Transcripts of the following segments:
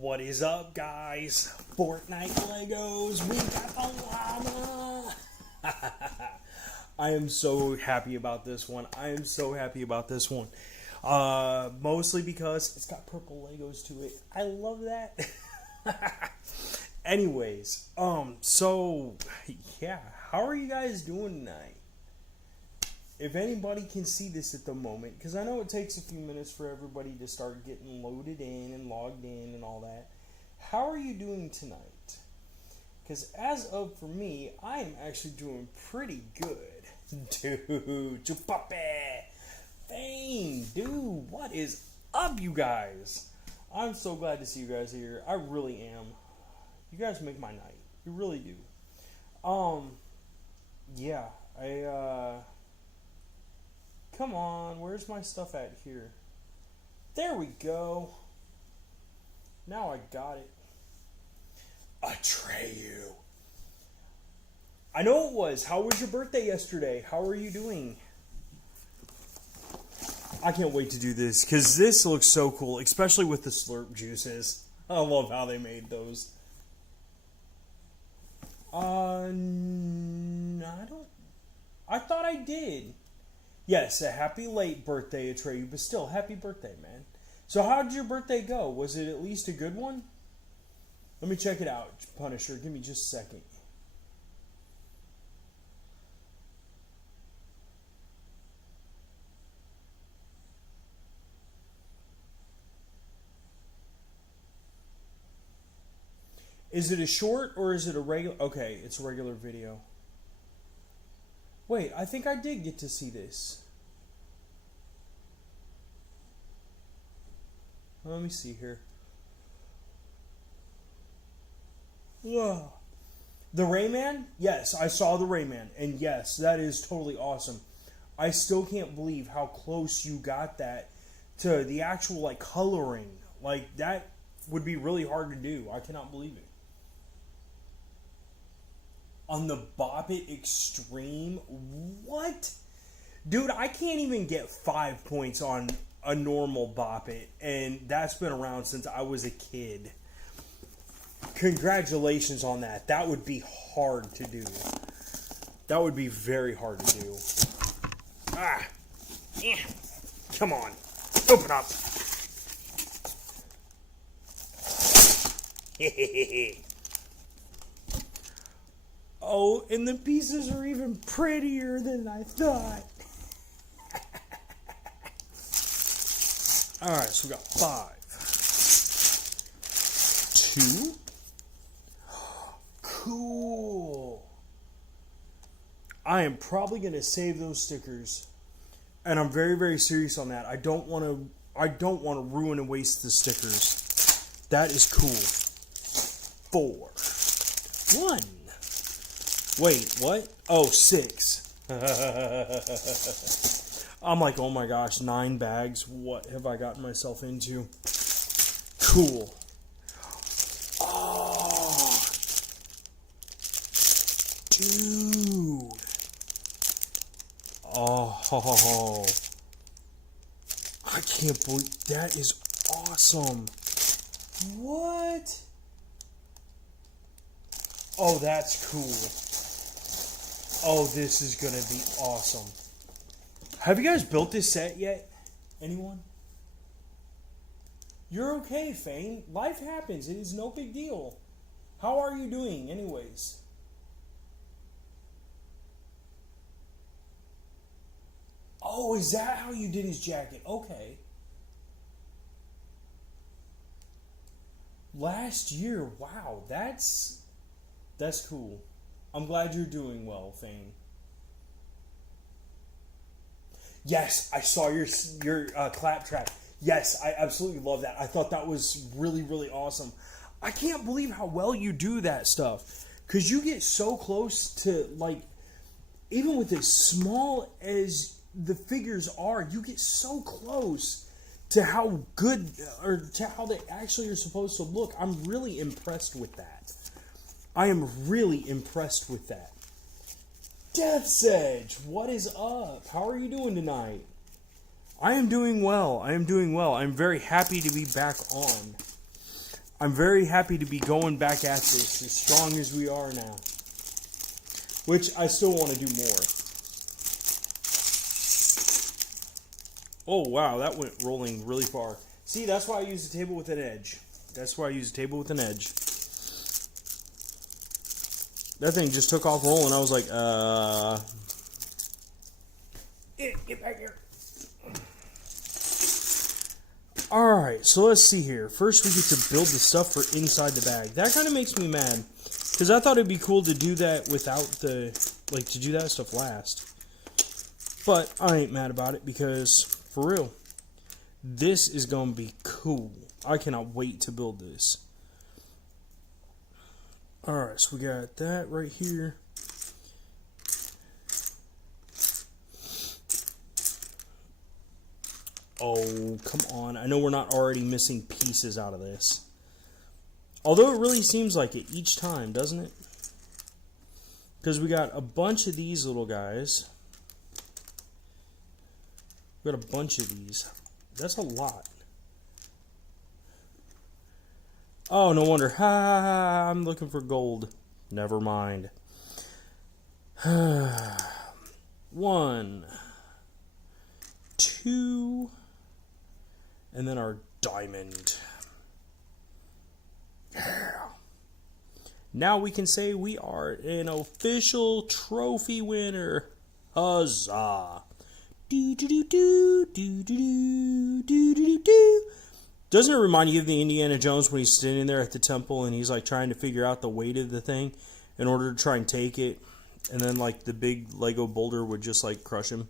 What is up, guys? Fortnite Legos. We got the llama. I am so happy about this one. Mostly because it's got purple Legos to it. I love that. Anyways, so yeah, how are you guys doing tonight? If anybody can see this at the moment, because I know it takes a few minutes for everybody to start getting loaded in and logged in and all that. How are you doing tonight? Because as of for me, I am actually doing pretty good. Dude, Chupape! Dang, dude, what is up, you guys? I'm so glad to see you guys here. I really am. You guys make my night. You really do. Yeah, come on, where's my stuff at here? There we go. Now I got it. Atreyu. I know it was. How was your birthday yesterday? How are you doing? I can't wait to do this, because this looks so cool, especially with the slurp juices. I love how they made those. I thought I did. Yes, a happy late birthday, Atreyu, but still, happy birthday, man. So how did your birthday go? Was it at least a good one? Let me check it out, Punisher. Give me just a second. Is it a short or is it a regular? Okay, it's a regular video. Wait, I think I did get to see this. Let me see here. Ugh. The Rayman? Yes, I saw the Rayman. And yes, that is totally awesome. I still can't believe how close you got that to the actual, like, coloring. Like, that would be really hard to do. I cannot believe it. On the Bop It Extreme? What? Dude, I can't even get 5 points on a normal Bop It, and that's been around since I was a kid. Congratulations on that. That would be hard to do. That would be very hard to do. Come on. Open up. Oh, and the pieces are even prettier than I thought. Alright, so we got 5. 2. Cool. I am probably going to save those stickers. And I'm very, very serious on that. I don't want to ruin and waste the stickers. That is cool. 4. 1. Wait, what? Oh, 6. I'm like, oh my gosh, 9 bags. What have I gotten myself into? Cool. Oh, dude. Oh, I can't believe that is awesome. What? Oh, that's cool. Oh, this is going to be awesome. Have you guys built this set yet? Anyone? You're okay, Fane. Life happens. It is no big deal. How are you doing, anyways? Oh, is that how you did his jacket? Okay. Last year. Wow, that's cool. I'm glad you're doing well, Fane. Yes, I saw your claptrap. Yes, I absolutely love that. I thought that was really, really awesome. I can't believe how well you do that stuff. Because you get so close to, like, even with as small as the figures are, you get so close to how good, or to how they actually are supposed to look. I'm really impressed with that. I am really impressed with that. Death's Edge, what is up? How are you doing tonight? I am doing well. I'm very happy to be back on. I'm very happy to be going back at this as strong as we are now. Which I still want to do more. Oh, wow, that went rolling really far. See, that's why I use a table with an edge. That's why I use a table with an edge. That thing just took off rolling. I was like, get back here. Alright, so let's see here. First, we get to build the stuff for inside the bag. That kind of makes me mad. Because I thought it'd be cool to do that without the... Like, to do that stuff last. But I ain't mad about it because, for real, this is going to be cool. I cannot wait to build this. Alright, so we got that right here. Oh, come on. I know we're not already missing pieces out of this. Although it really seems like it each time, doesn't it? Because we got a bunch of these little guys. We got a bunch of these. That's a lot. Oh, no wonder. Ha, I'm looking for gold. Never mind. 1, 2, and then our diamond. Yeah. Now we can say we are an official trophy winner. Huzzah. Do do do do do do do do do. Doesn't it remind you of the Indiana Jones when he's standing there at the temple and he's like trying to figure out the weight of the thing in order to try and take it, and then like the big Lego boulder would just like crush him?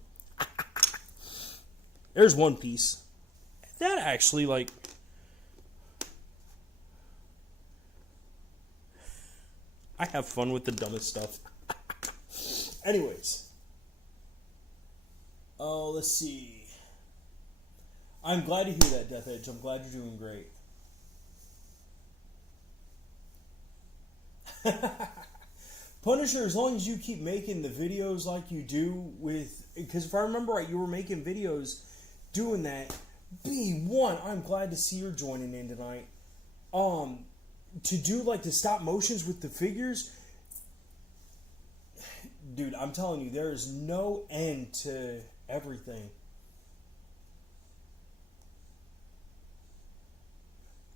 There's one piece. That actually like... I have fun with the dumbest stuff. Anyways. Oh, let's see. I'm glad to hear that, Death Edge. I'm glad you're doing great. Punisher, as long as you keep making the videos like you do with... Because if I remember right, you were making videos doing that. B1, I'm glad to see you're joining in tonight. To do like the stop motions with the figures... Dude, I'm telling you, there is no end to everything.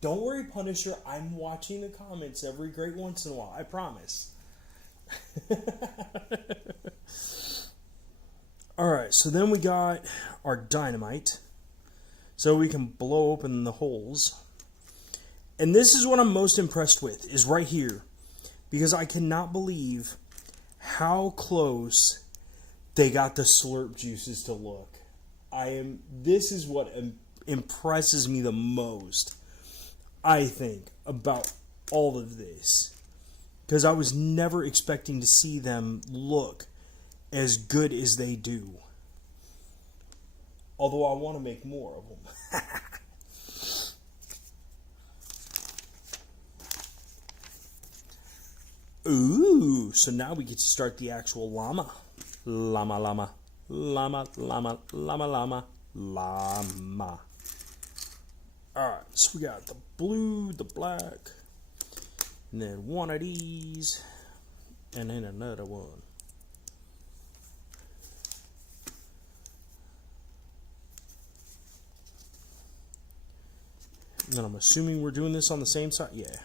Don't worry, Punisher. I'm watching the comments every great once in a while. I promise. Alright, so then we got our dynamite. So we can blow open the holes. And this is what I'm most impressed with, is right here. Because I cannot believe how close they got the slurp juices to look. This is what impresses me the most, I think, about all of this. Because I was never expecting to see them look as good as they do. Although I want to make more of them. Ooh, so now we get to start the actual llama. Llama, llama. Llama, llama, llama, llama, llama. Alright, so we got the blue, the black, and then one of these, and then another one. And then I'm assuming we're doing this on the same side. Yeah.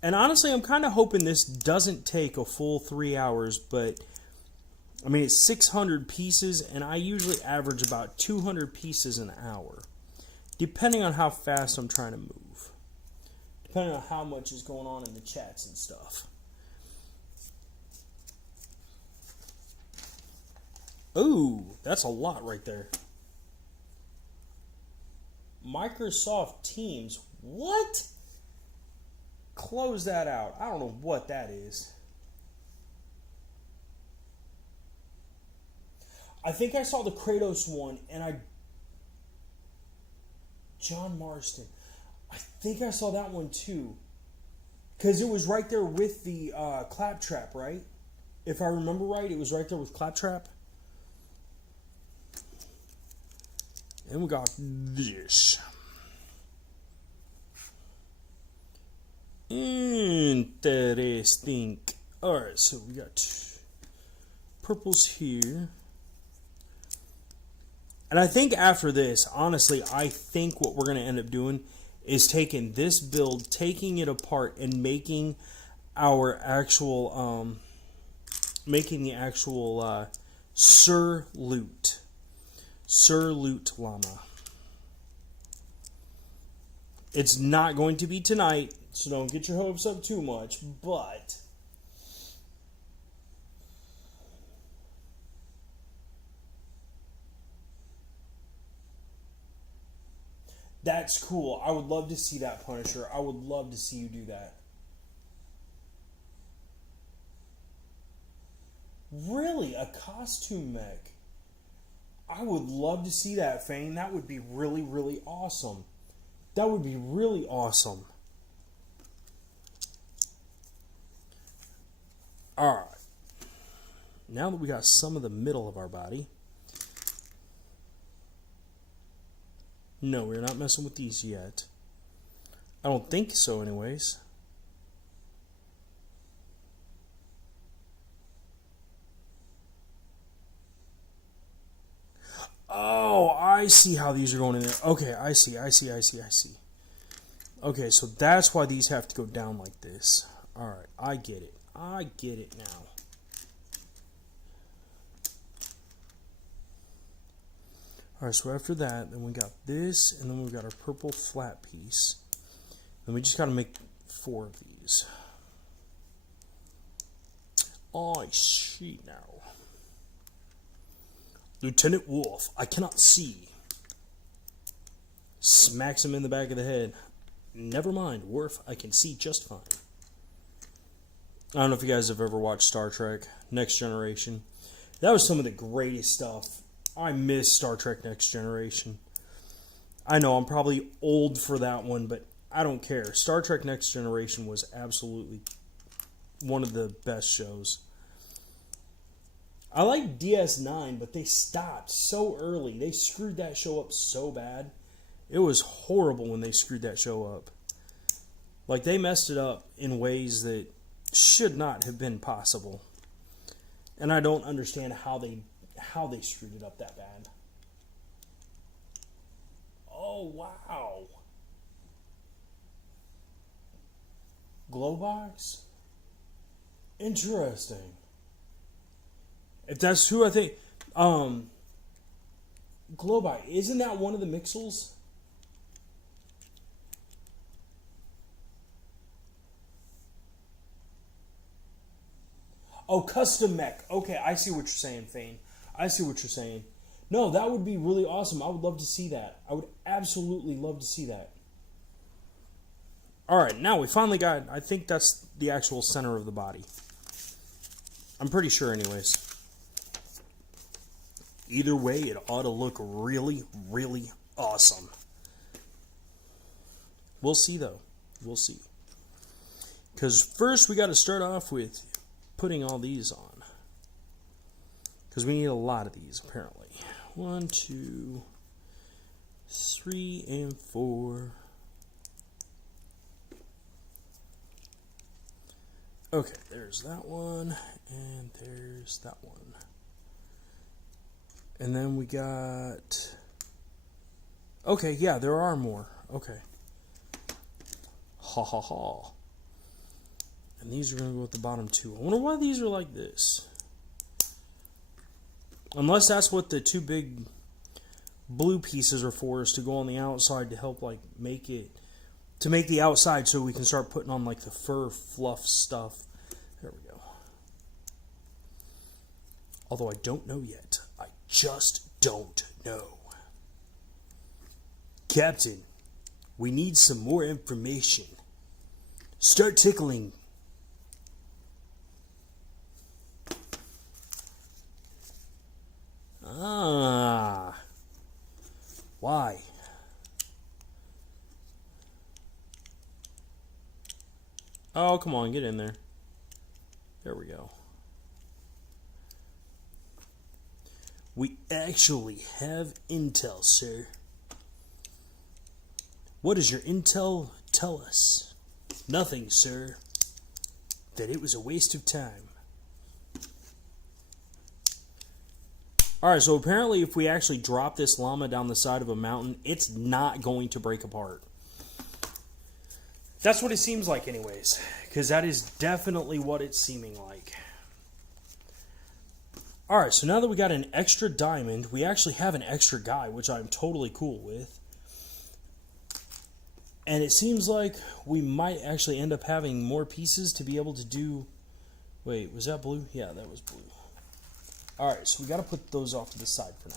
And honestly, I'm kind of hoping this doesn't take a full 3 hours, but I mean, it's 600 pieces, and I usually average about 200 pieces an hour, depending on how fast I'm trying to move, depending on how much is going on in the chats and stuff. Ooh, that's a lot right there. Microsoft Teams. What? Close that out. I don't know what that is. I think I saw the Kratos one, and John Marston. I think I saw that one too. Because it was right there with the Claptrap, right? If I remember right, it was right there with Claptrap. And we got this. Interesting. Alright, so we got purples here. And I think after this, honestly, I think what we're going to end up doing is taking this build, taking it apart, and making our actual, making the actual Sir Loot Llama. It's not going to be tonight, so don't get your hopes up too much, but that's cool. I would love to see that, Punisher. I would love to see you do that. Really? A costume mech? I would love to see that, Fane. That would be really, really awesome. That would be really awesome. Alright. Now that we got some of the middle of our body. No, we're not messing with these yet. I don't think so anyways. Oh, I see how these are going in there. Okay, I see. Okay, so that's why these have to go down like this. Alright, I get it. I get it now. Alright, so after that, then we got this, and then we got our purple flat piece. Then we just got to make 4 of these. I see now. Lieutenant Wolf, I cannot see. Smacks him in the back of the head. Never mind, Worf, I can see just fine. I don't know if you guys have ever watched Star Trek Next Generation. That was some of the greatest stuff. I miss Star Trek Next Generation. I know I'm probably old for that one, but I don't care. Star Trek Next Generation was absolutely one of the best shows. I like DS9, but they stopped so early. They screwed that show up so bad. It was horrible when they screwed that show up. Like, they messed it up in ways that should not have been possible. And I don't understand how they screwed it up that bad. Oh, wow. Glowbox? Interesting. If that's who I think... Glowbox. Isn't that one of the Mixels? Oh, custom mech. Okay, I see what you're saying, Fane. I see what you're saying. No, that would be really awesome. I would love to see that. I would absolutely love to see that. Alright, now we finally got... I think that's the actual center of the body. I'm pretty sure anyways. Either way, it ought to look really, really awesome. We'll see, though. We'll see. Because first we got to start off with putting all these on. Because we need a lot of these, apparently. 1, 2, 3, and 4. Okay, there's that one, and there's that one. And then we got... Okay, yeah, there are more. Okay. Ha ha ha. And these are going to go at the bottom too. I wonder why these are like this. Unless that's what the 2 big blue pieces are for, is to go on the outside to help like make it... To make the outside so we can start putting on like the fur fluff stuff. There we go. Although I don't know yet. I just don't know. Captain, we need some more information. Start tickling. Ah. Why? Oh, come on, get in there. There we go. We actually have intel, sir. What does your intel tell us? Nothing, sir. That it was a waste of time. Alright, so apparently if we actually drop this llama down the side of a mountain, it's not going to break apart. That's what it seems like anyways. Because that is definitely what it's seeming like. Alright, so now that we got an extra diamond, we actually have an extra guy, which I'm totally cool with. And it seems like we might actually end up having more pieces to be able to do... Wait, was that blue? Yeah, that was blue. Alright, so we got to put those off to the side for now.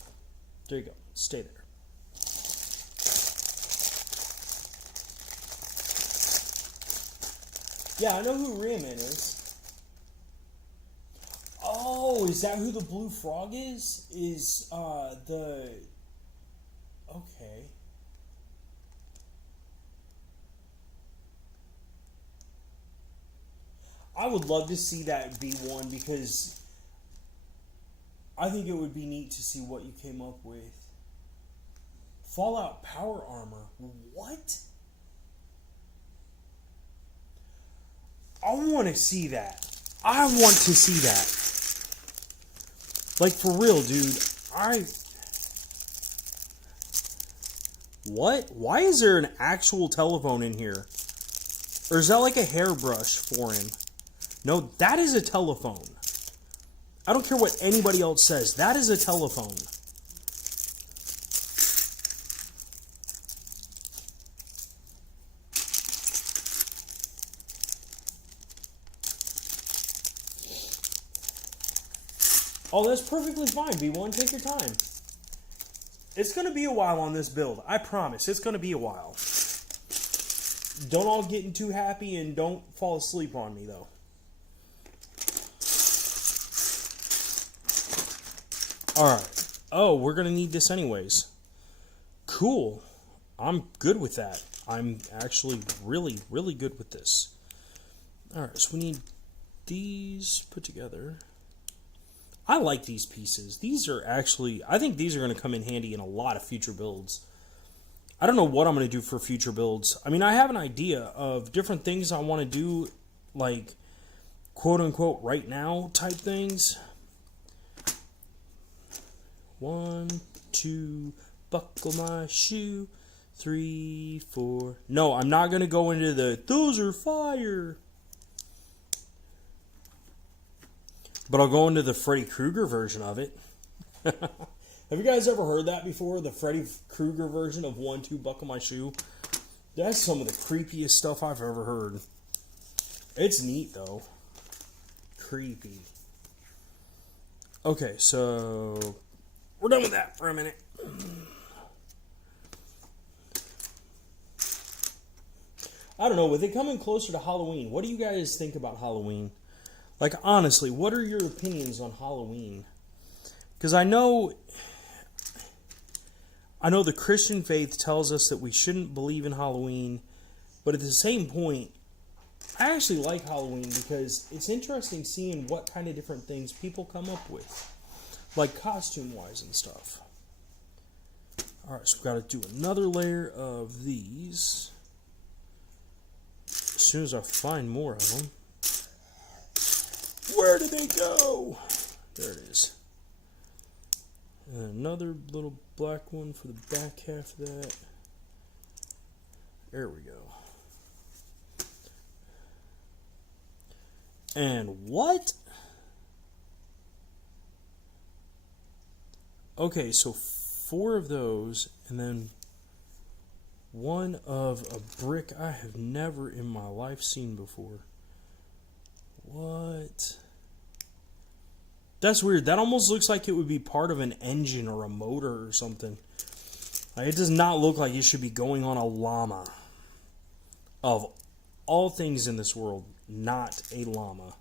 There you go. Stay there. Yeah, I know who Rayman is. Oh, is that who the blue frog is? Is, the... Okay. I would love to see that be one because I think it would be neat to see what you came up with. Fallout power armor. What? I want to see that. I want to see that. Like, for real, dude. What? Why is there an actual telephone in here? Or is that like a hairbrush for him? No, that is a telephone. I don't care what anybody else says. That is a telephone. Oh, that's perfectly fine, B1. Take your time. It's going to be a while on this build. I promise. It's going to be a while. Don't all get too happy and don't fall asleep on me, though. Alright. Oh, we're going to need this anyways. Cool. I'm good with that. I'm actually really, really good with this. Alright, so we need these put together. I like these pieces. These are actually... I think these are going to come in handy in a lot of future builds. I don't know what I'm going to do for future builds. I mean, I have an idea of different things I want to do, like, quote-unquote, right now type things. 1, 2, buckle my shoe. 3, 4. No, I'm not going to go into the, those are fire. But I'll go into the Freddy Krueger version of it. Have you guys ever heard that before? The Freddy Krueger version of 1, 2, buckle my shoe? That's some of the creepiest stuff I've ever heard. It's neat, though. Creepy. Okay, so... we're done with that for a minute. I don't know, with it coming closer to Halloween, what do you guys think about Halloween? Like, honestly, what are your opinions on Halloween? Because I know the Christian faith tells us that we shouldn't believe in Halloween, but at the same point, I actually like Halloween because it's interesting seeing what kind of different things people come up with, like costume-wise and stuff. Alright, so we've got to do another layer of these. As soon as I find more of them. Where did they go? There it is. And another little black one for the back half of that. There we go. And what? Okay, so 4 of those, and then one of a brick I have never in my life seen before. What? That's weird. That almost looks like it would be part of an engine or a motor or something. Like, it does not look like it should be going on a llama. Of all things in this world, not a llama.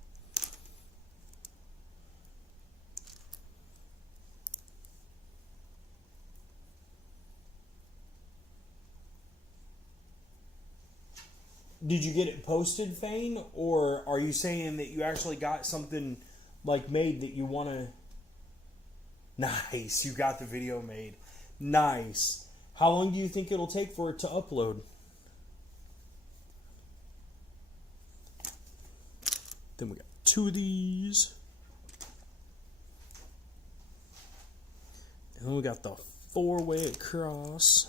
Did you get it posted, Fane? Or are you saying that you actually got something like made that you want to... Nice, you got the video made. Nice. How long do you think it'll take for it to upload? Then we got 2 of these. And then we got the 4-way across.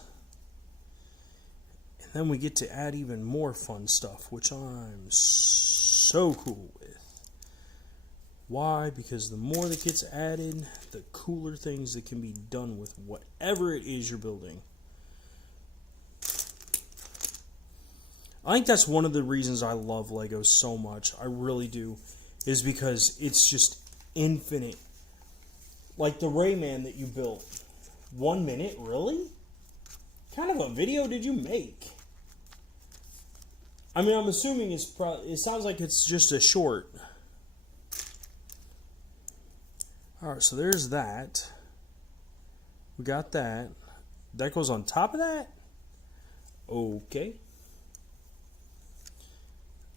And then we get to add even more fun stuff, which I'm so cool with. Why? Because the more that gets added, the cooler things that can be done with whatever it is you're building. I think that's one of the reasons I love Legos so much. I really do. Is because it's just infinite. Like the Rayman that you built. 1 minute? Really? What kind of a video did you make? I mean, I'm assuming it sounds like it's just a short. Alright, so there's that. We got that. That goes on top of that? Okay.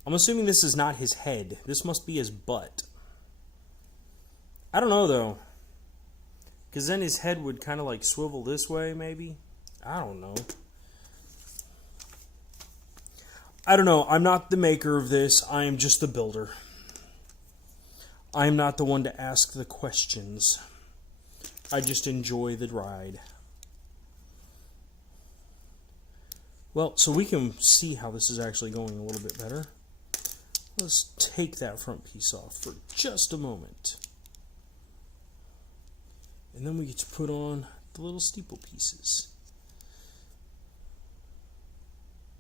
I'm assuming this is not his head. This must be his butt. I don't know, though. Because then his head would kind of like swivel this way, maybe? I don't know. I don't know. I'm not the maker of this. I am just the builder. I am not the one to ask the questions. I just enjoy the ride. Well, so we can see how this is actually going a little bit better. Let's take that front piece off for just a moment. And then we get to put on the little steeple pieces.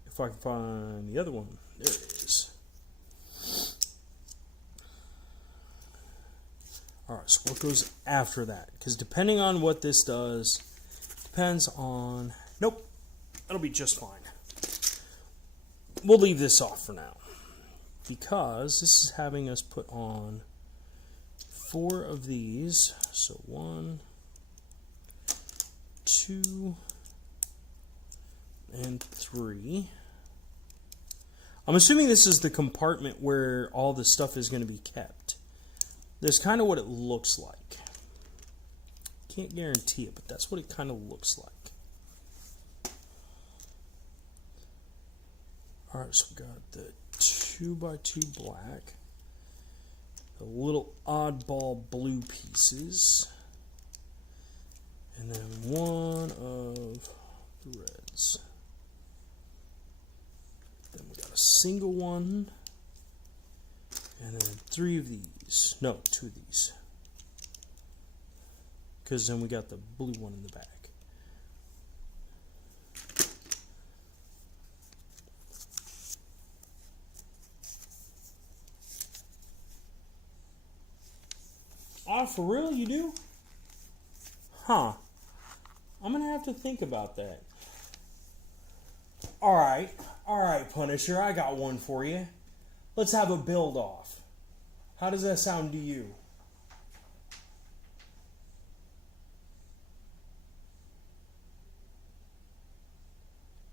If I can find the other one. There it is. Alright, so what goes after that? Because depending on what this does, depends on... Nope, that'll be just fine. We'll leave this off for now. Because this is having us put on 4 of these. So 1, 2, and 3. I'm assuming this is the compartment where all the stuff is going to be kept. That's kind of what it looks like. Can't guarantee it, but that's what it kind of looks like. Alright, so we got the 2x2 black, the little oddball blue pieces, and then 1 of the reds. Then we got a single one, and then 3 of these. No, 2 of these. Because then we got the blue one in the back. Oh, for real? You do? Huh. I'm going to have to think about that. Alright, Punisher, I got one for you. Let's have a build-off. How does that sound to you?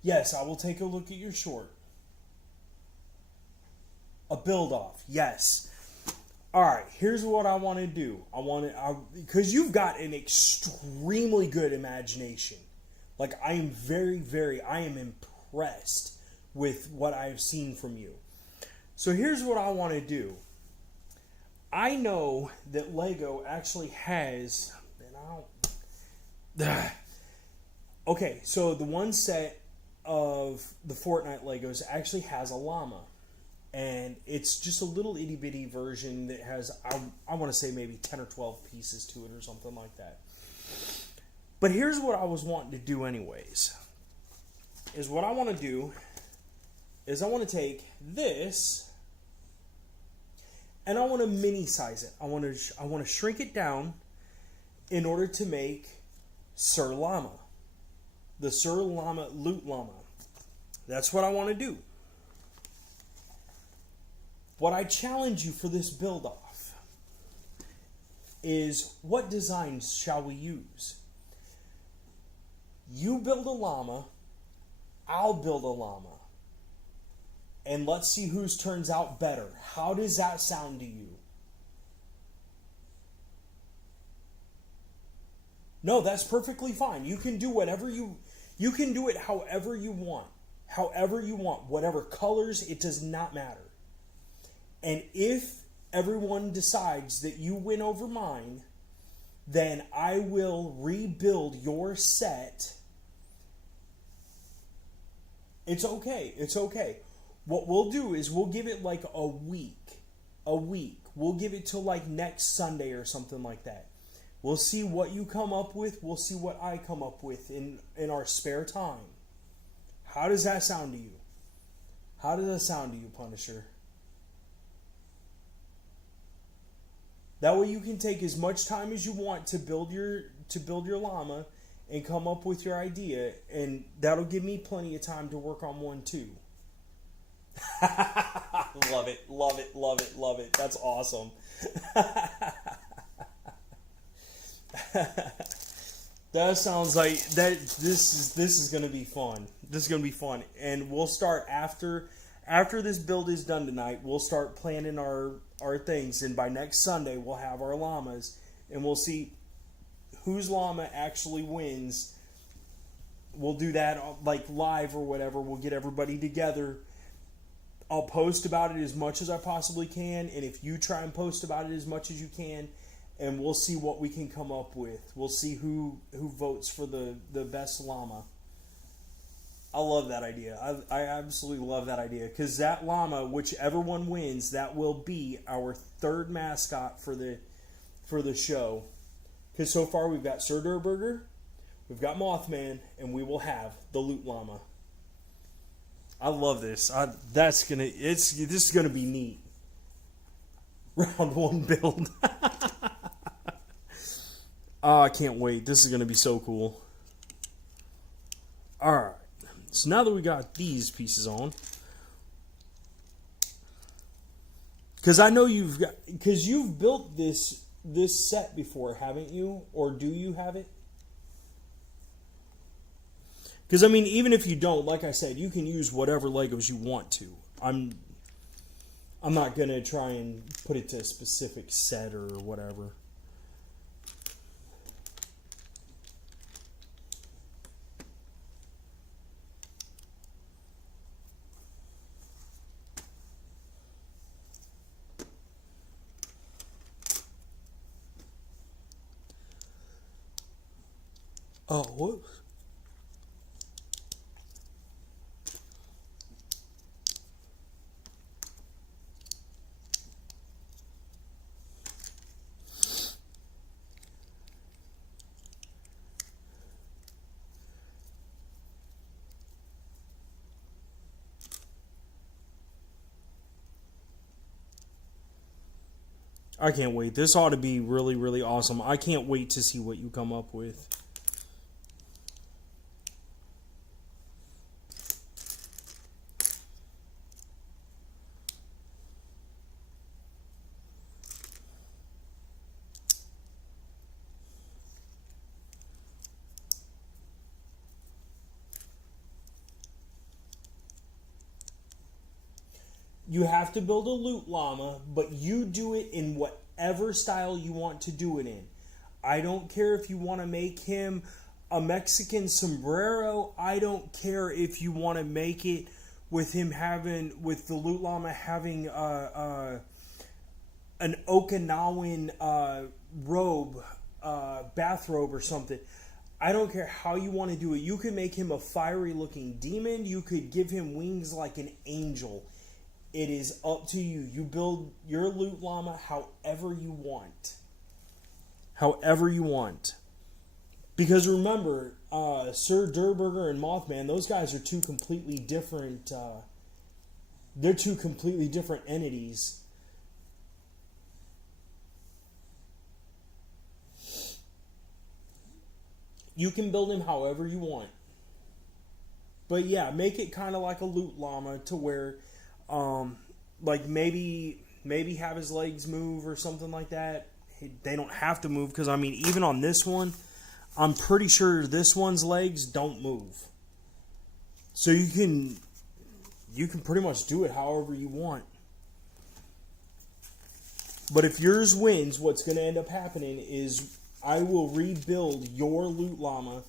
Yes, I will take a look at your short. A build-off, yes. Alright, here's what I want to do. Because you've got an extremely good imagination. Like, I am I am impressed with what I've seen from you. So here's what I want to do. I know that Lego actually has... Okay, so the one set of the Fortnite Legos actually has a llama. And it's just a little itty-bitty version that has, I want to say maybe 10 or 12 pieces to it or something like that. But here's what I was wanting to do anyways. Is what I want to do is I want to take this and I want to mini size it. I want to shrink it down in order to make Sir Llama. The Sir Llama Loot Llama. That's what I want to do. What I challenge you for this build-off is, what designs shall we use? You build a llama, I'll build a llama, and let's see whose turns out better. How does that sound to you? No, that's perfectly fine. You can do whatever you can do it however you want. However you want, whatever colors, it does not matter. And if everyone decides that you win over mine, then I will rebuild your set. It's okay. It's okay. What we'll do is we'll give it like a week. A week. We'll give it till like next Sunday or something like that. We'll see what you come up with. We'll see what I come up with in our spare time. How does that sound to you? How does that sound to you, Punisher? That way you can take as much time as you want to build your llama and come up with your idea, and that'll give me plenty of time to work on one too. Love it, love it, love it, love it. That's awesome. That sounds like that. This is gonna be fun. This is gonna be fun, and we'll start after this build is done tonight. We'll start planning our things, and by next Sunday we'll have our llamas, and we'll see whose llama actually wins. We'll do that like live or whatever. We'll get everybody together. I'll post about it as much as I possibly can, and if you try and post about it as much as you can, and we'll see what we can come up with. We'll see who votes for the best llama. I love that idea. I absolutely love that idea, because that llama, whichever one wins, that will be our third mascot for the show. Because so far we've got Subzeroburn, we've got Mothman, and we will have the Loot Llama. I love this. This is gonna be neat. Round 1 build. I can't wait. This is gonna be so cool. All right. So now that we got these pieces on, because I know you've built this set before, haven't you? Or do you have it? Because I mean, even if you don't, like I said, you can use whatever Legos you want to. I'm not gonna try and put it to a specific set or whatever. Oh, whoops. I can't wait. This ought to be really, really awesome. I can't wait to see what you come up with. You have to build a loot llama, but you do it in whatever style you want to do it in. I don't care if you want to make him a Mexican sombrero. I don't care if you want to make it with the loot llama having an Okinawan robe, bathrobe or something. I don't care how you want to do it. You could make him a fiery looking demon. You could give him wings like an angel. It is up to you. You build your loot llama however you want. However you want. Because remember, Subzeroburn and Mothman, those guys are two completely different. They're two completely different entities. You can build him however you want. But yeah, make it kind of like a loot llama to where... like maybe have his legs move or something like that. They don't have to move, because I mean, even on this one, I'm pretty sure this one's legs don't move. So you can pretty much do it however you want. But if yours wins, what's going to end up happening is I will rebuild your loot llama,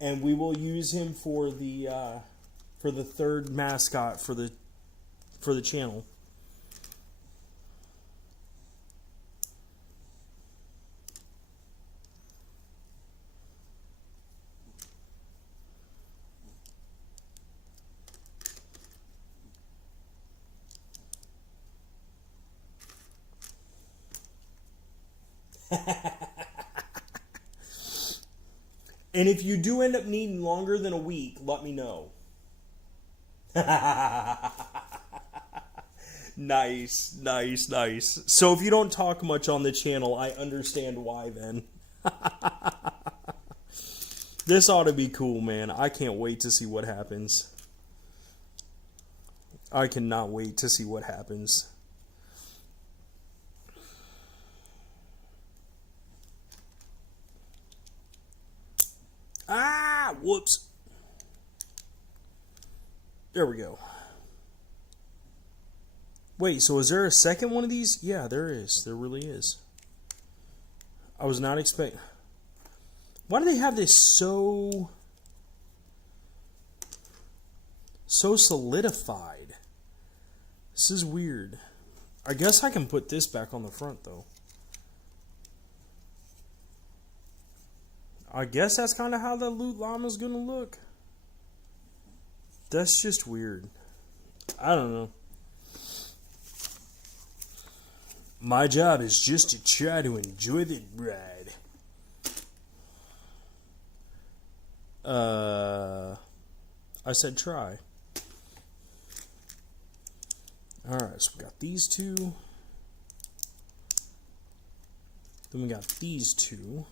and we will use him for the third mascot for the channel. And if you do end up needing longer than a week, let me know. Nice, nice, nice. So if you don't talk much on the channel, I understand why then. This ought to be cool, man. I can't wait to see what happens. I cannot wait to see what happens. Ah, whoops. There we go. Wait, so is there a second one of these? Yeah, there is. There really is. I was not expecting... Why do they have this so solidified? This is weird. I guess I can put this back on the front, though. I guess that's kind of how the loot llama's gonna look. That's just weird. I don't know. My job is just to try to enjoy the ride. I said try. Alright, so we got these two. Then we got these two.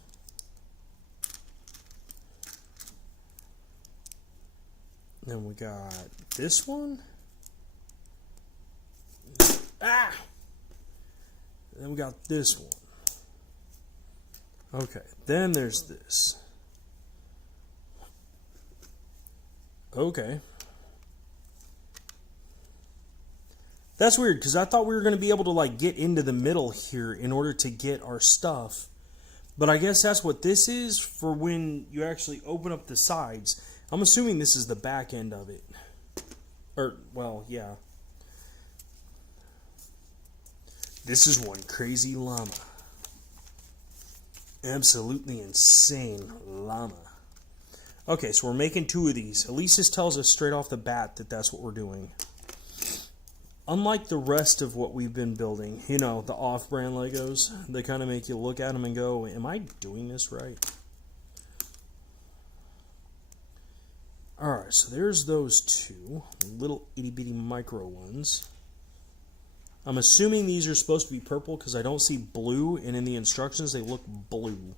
Then we got this one. Ah! Then we got this one. Okay, then there's this. Okay. That's weird, because I thought we were going to be able to, like, get into the middle here in order to get our stuff. But I guess that's what this is for when you actually open up the sides. I'm assuming this is the back end of it. Or, well, yeah. This is one crazy llama. Absolutely insane llama. Okay, so we're making two of these. At least this tells us straight off the bat that that's what we're doing. Unlike the rest of what we've been building, you know, the off-brand Legos, they kind of make you look at them and go, am I doing this right? Alright, so there's those two little itty-bitty micro ones. I'm assuming these are supposed to be purple because I don't see blue, and in the instructions they look blue.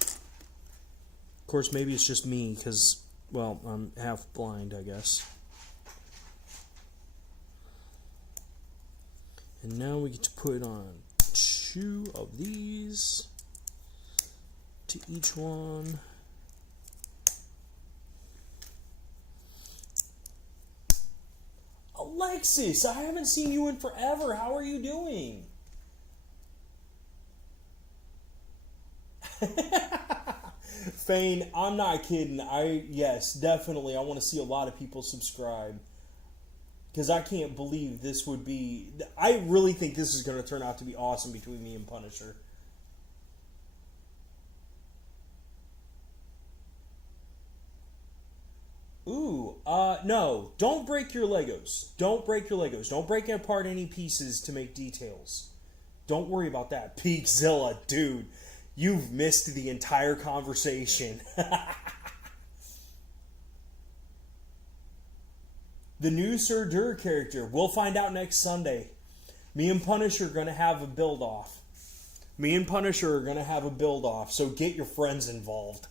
Of course, maybe it's just me because, well, I'm half blind, I guess. And now we get to put on two of these to each one. Alexis, I haven't seen you in forever. How are you doing? Fane, I'm not kidding. Yes, definitely. I want to see a lot of people subscribe. Because I can't believe this would be... I really think this is going to turn out to be awesome between me and Punisher. Ooh, no. Don't break your Legos. Don't break your Legos. Don't break apart any pieces to make details. Don't worry about that. Peakzilla, dude. You've missed the entire conversation. The new Sir Dur character. We'll find out next Sunday. Me and Punisher are going to have a build-off. So get your friends involved.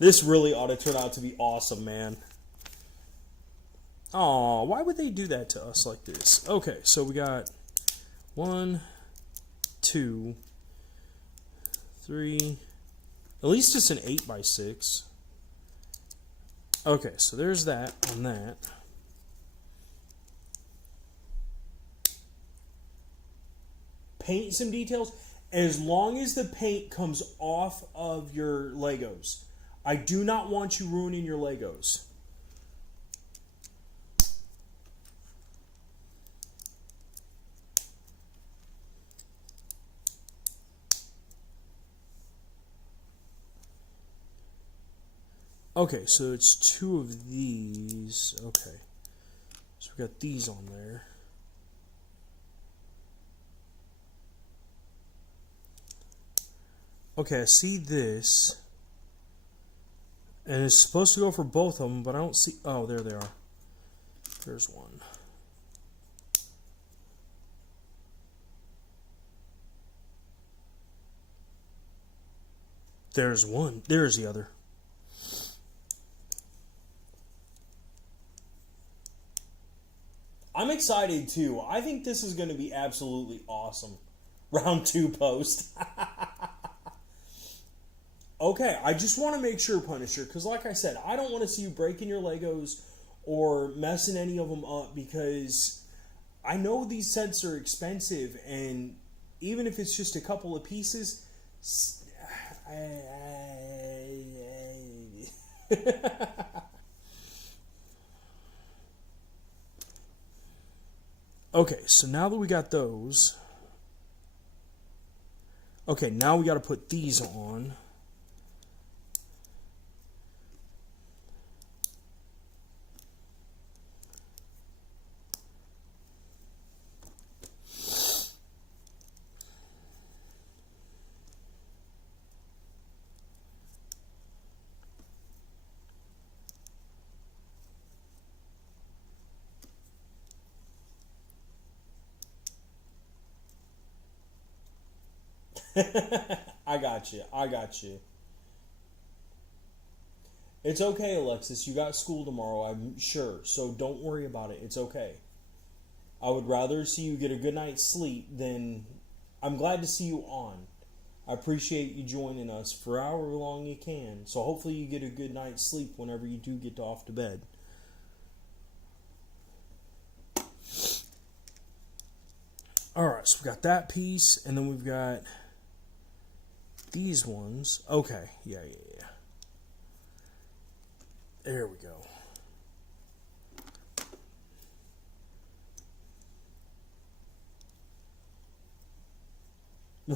This really ought to turn out to be awesome, man. Aw, why would they do that to us like this? Okay, so we got 1, 2, 3. At least it's an 8x6. Okay, so there's that on that. Paint some details. As long as the paint comes off of your Legos. I do not want you ruining your Legos. Okay, so it's 2 of these. Okay. So we got these on there. Okay, I see this. And it's supposed to go for both of them, but I don't see... Oh, there they are. There's one. There's one. There's the other. I'm excited too. I think this is going to be absolutely awesome. Round 2 post. Okay, I just want to make sure, Punisher, because like I said, I don't want to see you breaking your Legos or messing any of them up, because I know these sets are expensive, and even if it's just a couple of pieces... Okay, so now that we got those... Okay, now we got to put these on. I got you. I got you. It's okay, Alexis. You got school tomorrow, I'm sure. So don't worry about it. It's okay. I would rather see you get a good night's sleep than... I'm glad to see you on. I appreciate you joining us for however long you can. So hopefully you get a good night's sleep whenever you do get off to bed. Alright, so we got that piece, and then we've got... these ones. Okay, yeah. There we go.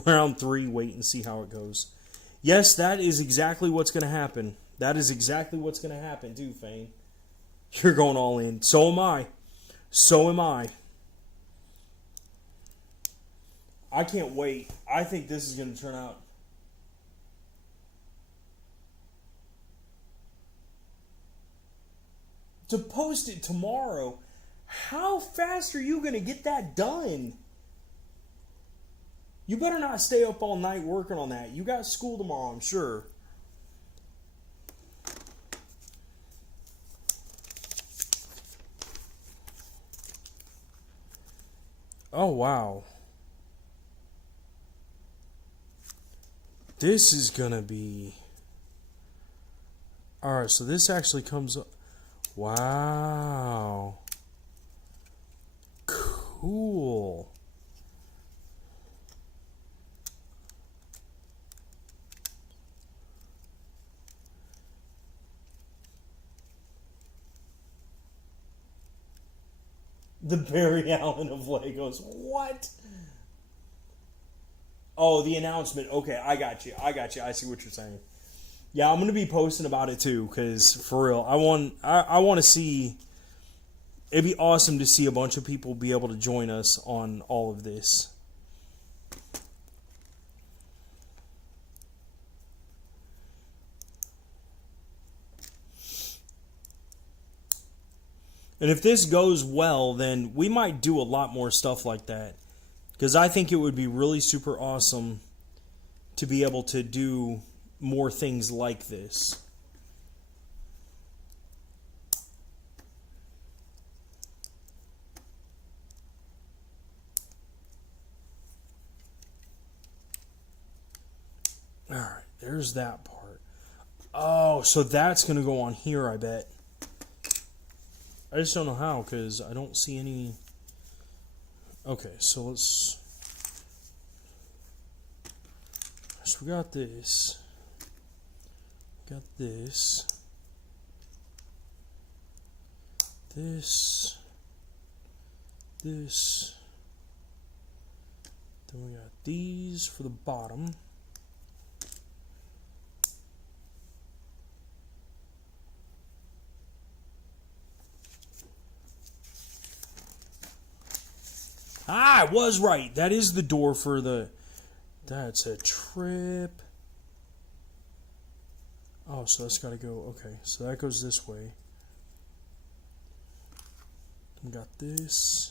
Round 3, wait and see how it goes. Yes, that is exactly what's going to happen. That is exactly what's going to happen too, Fane. You're going all in. So am I. So am I. I can't wait. I think this is going to turn out... to post it tomorrow. How fast are you going to get that done? You better not stay up all night working on that. You got school tomorrow, I'm sure. Oh, wow. This is going to be... Alright, so this actually comes up... Wow. Cool. The Barry Allen of Legos. What? Oh, the announcement. Okay, I got you. I see what you're saying. Yeah, I'm going to be posting about it too, because for real, I want to see... It'd be awesome to see a bunch of people be able to join us on all of this. And if this goes well, then we might do a lot more stuff like that. Because I think it would be really super awesome to be able to do more things like this. Alright, there's that part. Oh, so that's going to go on here, I bet. I just don't know how, because I don't see any... Okay, so let's... So we got this. Got this. This. This. Then we got these for the bottom. Ah, I was right. That is the door for the... That's a trip. Oh, so that's got to go... Okay, so that goes this way. We got this.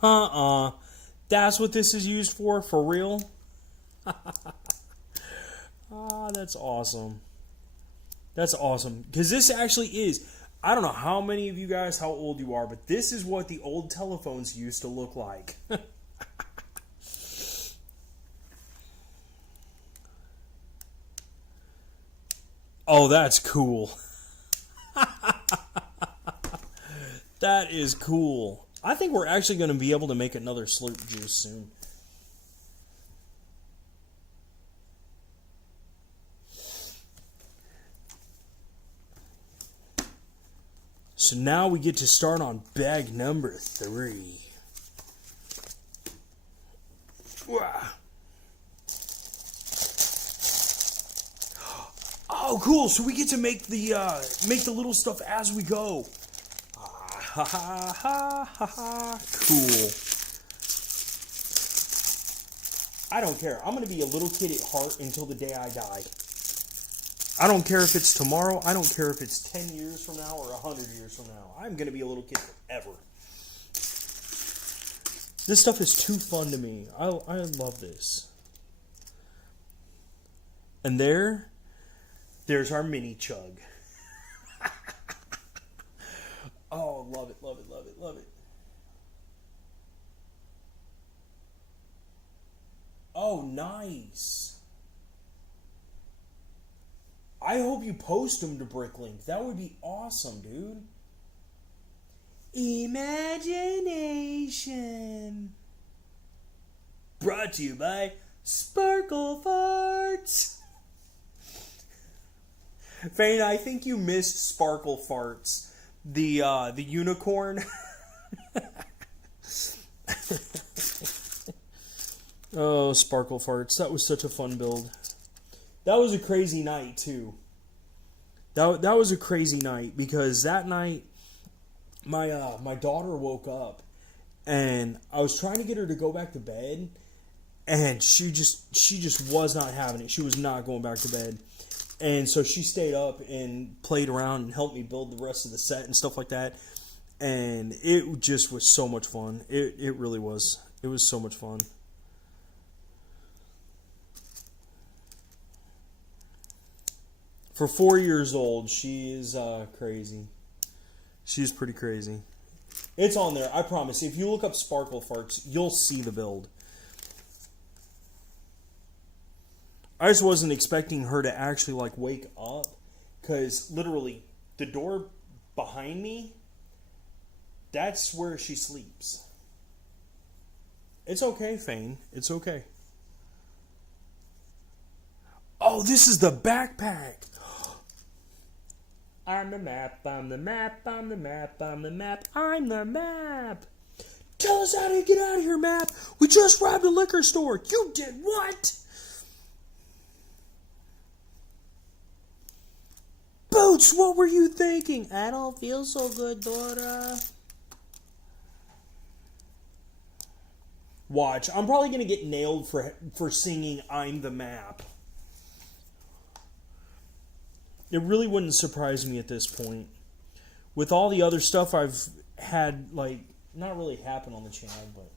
That's what this is used for real? Ah, that's awesome. That's awesome. Because this actually is... I don't know how many of you guys, how old you are, but this is what the old telephones used to look like. Oh, that's cool. That is cool. I think we're actually going to be able to make another Slurp juice soon. So now we get to start on bag number 3. Wow. Oh, cool! So we get to make the little stuff as we go. Ha ha ha ha ha! Cool. I don't care. I'm gonna be a little kid at heart until the day I die. I don't care if it's tomorrow. I don't care if it's 10 years from now or 100 years from now. I'm going to be a little kid forever. This stuff is too fun to me. I love this. And there's our mini chug. Oh, love it, love it, love it, love it. Oh, nice. I hope you post them to Bricklink. That would be awesome, dude. Imagination. Brought to you by Sparkle Farts. Fane, I think you missed Sparkle Farts. The unicorn. Oh, Sparkle Farts. That was such a fun build. That was a crazy night, too. That was a crazy night, because that night, my daughter woke up, and I was trying to get her to go back to bed, and she just was not having it. She was not going back to bed. And so she stayed up and played around and helped me build the rest of the set and stuff like that. And it just was so much fun. It really was. It was so much fun. For 4 years old, she is crazy. She's pretty crazy. It's on there, I promise. If you look up Sparkle Farts, you'll see the build. I just wasn't expecting her to actually wake up, because literally the door behind me, that's where she sleeps. It's okay, Fane. It's okay. Oh, this is the backpack. I'm the map, I'm the map, I'm the map, I'm the map, I'm the map. Tell us how to get out of here, map. We just robbed a liquor store. You did what? Boots, what were you thinking? I don't feel so good, Dora. Watch, I'm probably going to get nailed for singing I'm the map. It really wouldn't surprise me at this point. With all the other stuff I've had, not really happen on the channel, but...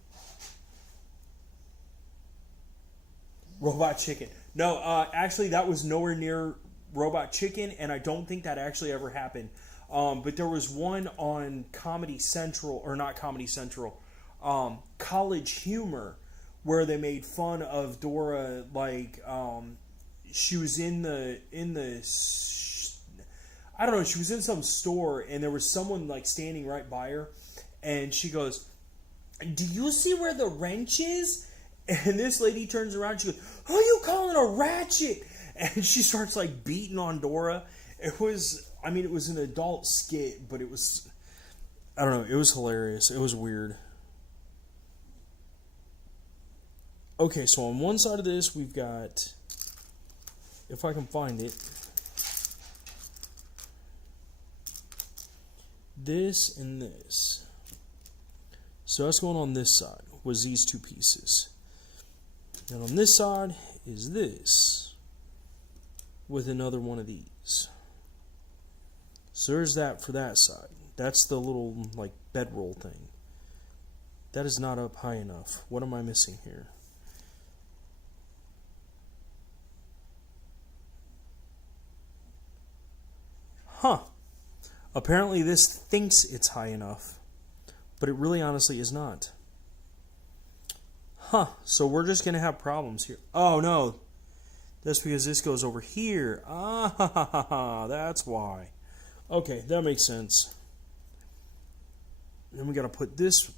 Robot Chicken. No, actually, that was nowhere near Robot Chicken, and I don't think that actually ever happened. But there was one on Comedy Central, or not Comedy Central, College Humor, where they made fun of Dora, she was in the I don't know, she was in some store, and there was someone standing right by her, and she goes, "Do you see where the wrench is?" And this lady turns around, she goes, "Who are you calling a ratchet?" And she starts like beating on Dora. It was an adult skit, but it was, I don't know, it was hilarious. It was weird. Okay, so on one side of this, we've got, if I can find it, this and this. So that's going on this side, was these two pieces. And on this side is this, with another one of these. So there's that for that side. That's the little, like, bedroll thing. That is not up high enough. What am I missing here? Huh. Apparently this thinks it's high enough, but it really honestly is not. Huh. So we're just going to have problems here. Oh, no. That's because this goes over here. Ah, that's why. Okay, that makes sense. Then we got to put this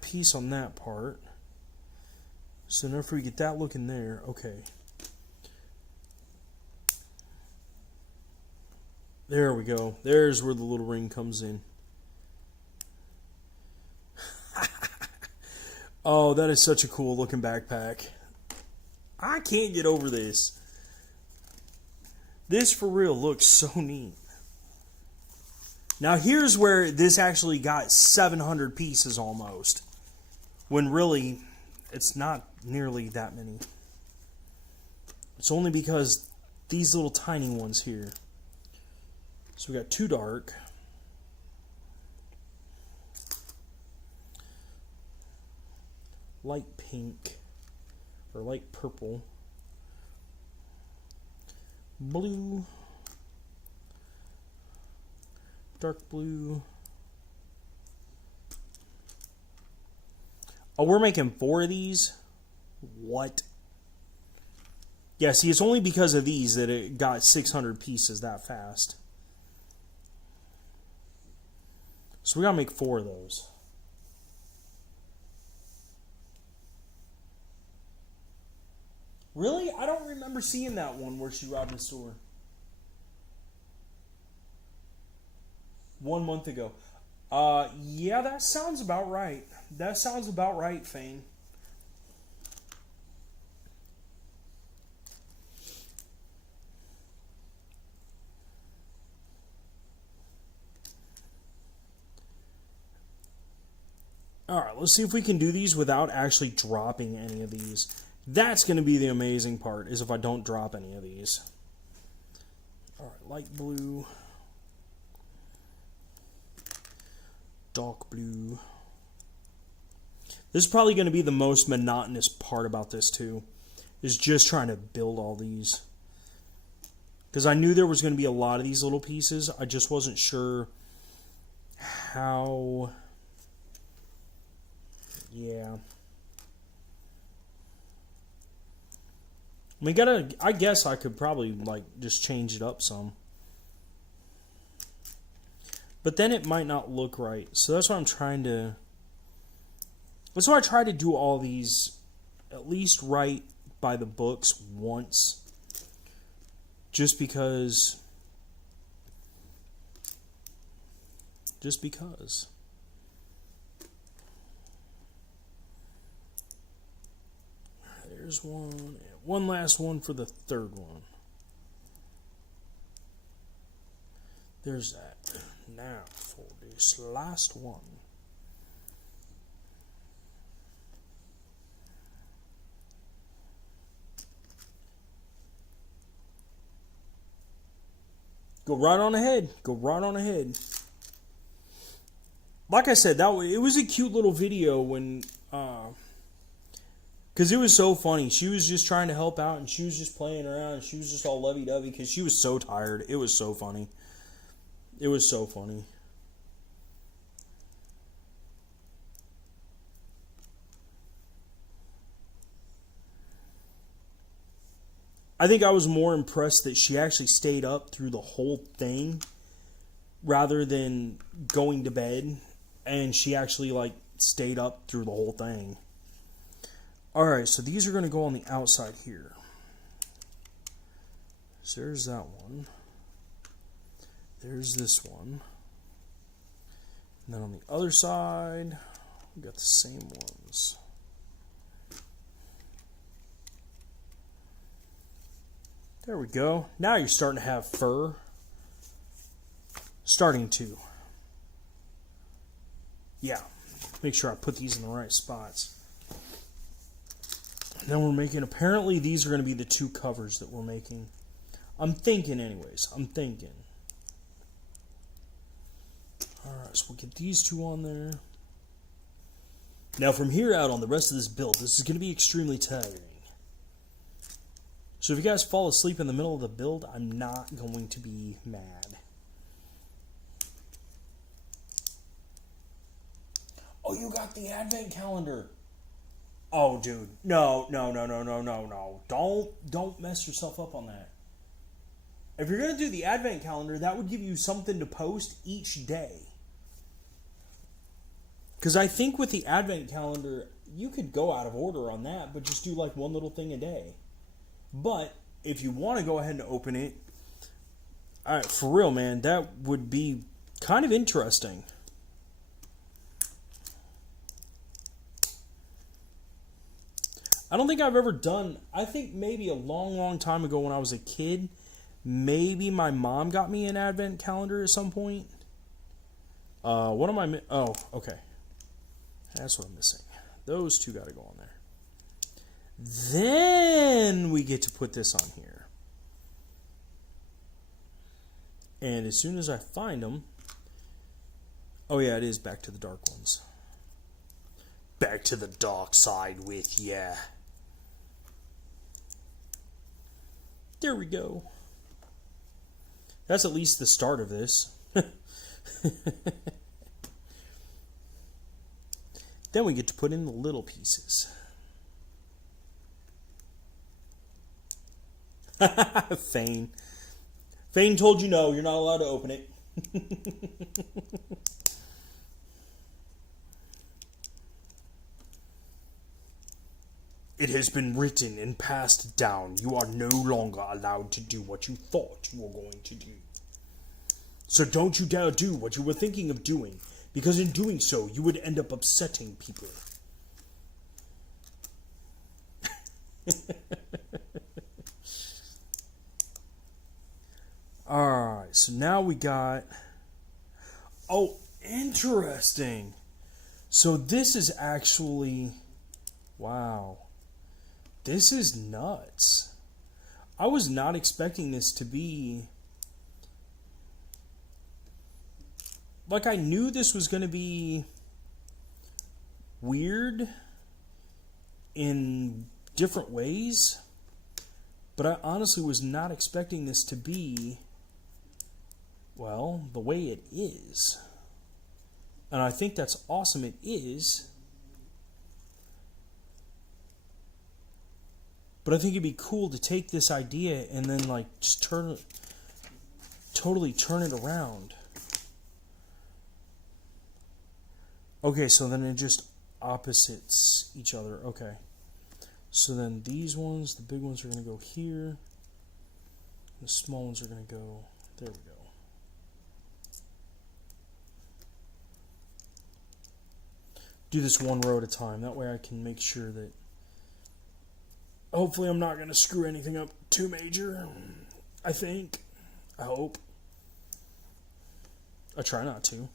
piece on that part. So now if we get that looking there, okay. There we go. There's where the little ring comes in. Oh, that is such a cool looking backpack. I can't get over this. This for real looks so neat. Now here's where this actually got 700 pieces almost. When really, it's not nearly that many. It's only because these little tiny ones here. So we got two dark. Light pink. Or light purple. Blue. Dark blue. Oh, we're making 4 of these? What? Yeah, see, it's only because of these that it got 600 pieces that fast. So we gotta make 4 of those. Really? I don't remember seeing that one where she robbed the store. 1 month ago. Yeah, that sounds about right. That sounds about right, Fane. Alright, let's see if we can do these without actually dropping any of these. That's going to be the amazing part, is if I don't drop any of these. Alright, light blue. Dark blue. This is probably going to be the most monotonous part about this too, is just trying to build all these. Because I knew there was going to be a lot of these little pieces. I just wasn't sure how... Yeah. I guess I could probably, like, just change it up some. But then it might not look right. So that's why I'm trying to... That's why I try to do all these at least right by the books once. Just because... Just because. There's one. One last one for the third one. There's that. Now for this last one. Go right on ahead. Go right on ahead. Like I said, it was a cute little video when... Because it was so funny. She was just trying to help out, and she was just playing around, and she was just all lovey-dovey because she was so tired. It was so funny. It was so funny. I think I was more impressed that she actually stayed up through the whole thing rather than going to bed, and she actually, like, stayed up through the whole thing. Alright, so these are going to go on the outside here. So there's that one. There's this one. And then on the other side, we got the same ones. There we go. Now you're starting to have fur. Starting to. Yeah. Make sure I put these in the right spots. And then we're making, apparently these are going to be the two covers that we're making. I'm thinking anyways. I'm thinking. Alright, so we'll get these two on there. Now from here out on the rest of this build, this is going to be extremely tiring. So if you guys fall asleep in the middle of the build, I'm not going to be mad. Oh, you got the advent calendar. Oh, dude. No. Don't mess yourself up on that. If you're going to do the advent calendar, that would give you something to post each day. Because I think with the advent calendar, you could go out of order on that, but just do like one little thing a day. But if you want to go ahead and open it, alright, for real, man, that would be kind of interesting. I don't think I've ever done, I think maybe a long time ago when I was a kid, maybe my mom got me an advent calendar at some point. What am I, oh, okay. That's what I'm missing. Those two got to go on there. Then we get to put this on here. And as soon as I find them... Oh yeah, it is back to the dark ones. Back to the dark side with ya. There we go. That's at least the start of this. Then we get to put in the little pieces. Fane. Fane told you no, you're not allowed to open it. It has been written and passed down. You are no longer allowed to do what you thought you were going to do. So don't you dare do what you were thinking of doing, because in doing so, you would end up upsetting people. Alright, so now we got... Oh, interesting. So this is actually... Wow. This is nuts. I was not expecting this to be... Like, I knew this was going to be weird in different ways, but I honestly was not expecting this to be, well, the way it is. And I think that's awesome it is. But I think it'd be cool to take this idea and then, like, just totally turn it around. Okay, so then it just opposites each other. Okay. So then these ones, the big ones are going to go here. The small ones are going to go... There we go. Do this one row at a time. That way I can make sure that... Hopefully I'm not going to screw anything up too major. I think. I hope. I try not to.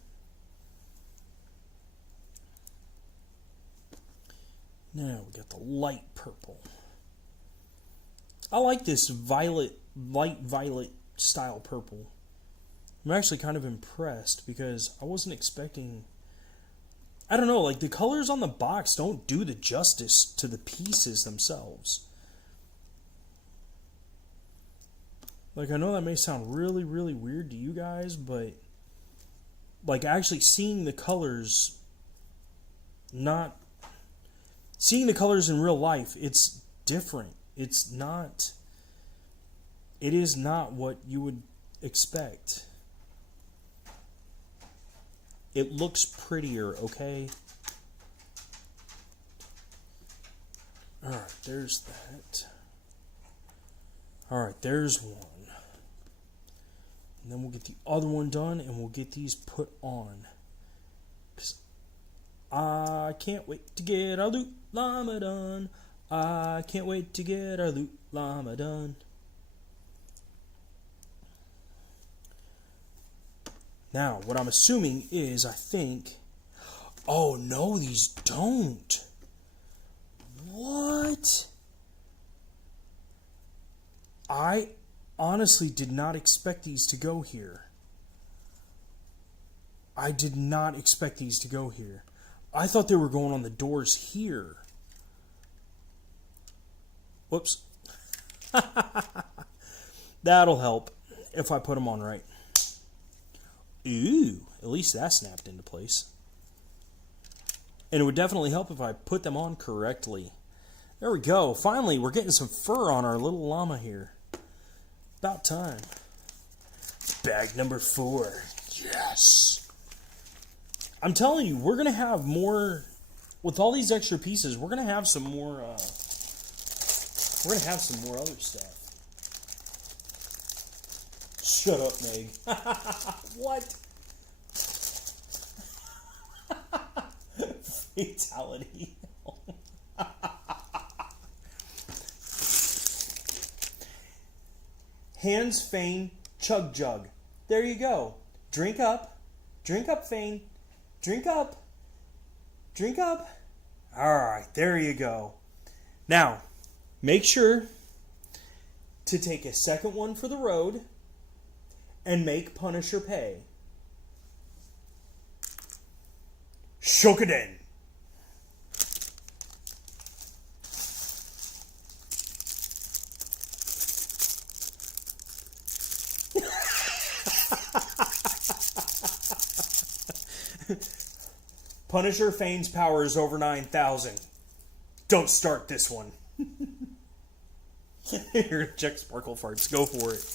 Now we got the light purple. I like this light violet style purple. I'm actually kind of impressed because I wasn't expecting... I don't know, like the colors on the box don't do the justice to the pieces themselves. Like, I know that may sound really weird to you guys, but like actually seeing the colors seeing the colors in real life, it's different. It is not what you would expect. It looks prettier, okay? Alright, there's that. Alright, there's one. And then we'll get the other one done, and we'll get these put on. Because I can't wait to get our loot llama done. I can't wait to get our loot llama done. Now, what I'm assuming is, I think... Oh, no, these don't. What? I honestly did not expect these to go here. I did not expect these to go here. I thought they were going on the doors here. Whoops. That'll help if I put them on right. Ooh, at least that snapped into place. And it would definitely help if I put them on correctly. There we go. Finally, we're getting some fur on our little llama here. About time. Bag number 4. Yes. I'm telling you, we're going to have more... With all these extra pieces, we're going to have some more... we're going to have some more other stuff. Shut up, Meg. What? Fatality. Hands, Fane, chug jug. There you go. Drink up, Fane. Drink up. Drink up. Alright, there you go. Now, make sure to take a second one for the road and make Punisher pay. Shokaden. Punisher Fane's power is over 9,000. Don't start this one. You're gonna check Sparkle Farts. Go for it.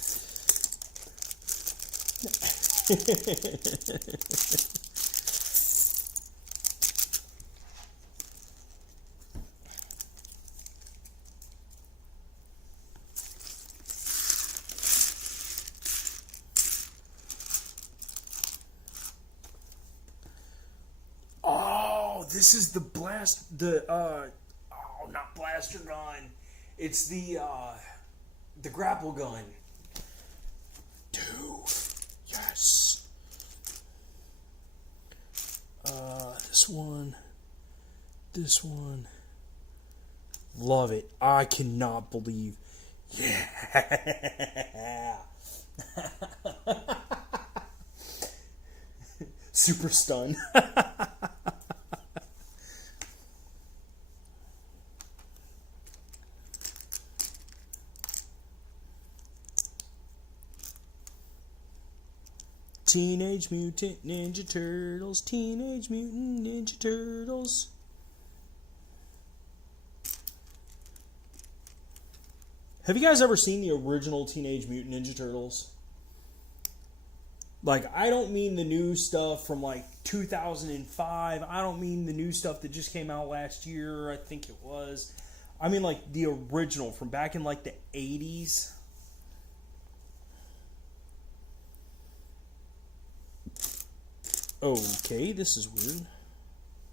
This is the not blaster gun. It's the grapple gun. Dude, yes. This one. Love it. I cannot believe. Yeah. Super stun. Teenage Mutant Ninja Turtles, Teenage Mutant Ninja Turtles. Have you guys ever seen the original Teenage Mutant Ninja Turtles? Like, I don't mean the new stuff from like 2005. I don't mean the new stuff that just came out last year, I think it was. I mean like the original from back in like the 80s. Okay, this is weird.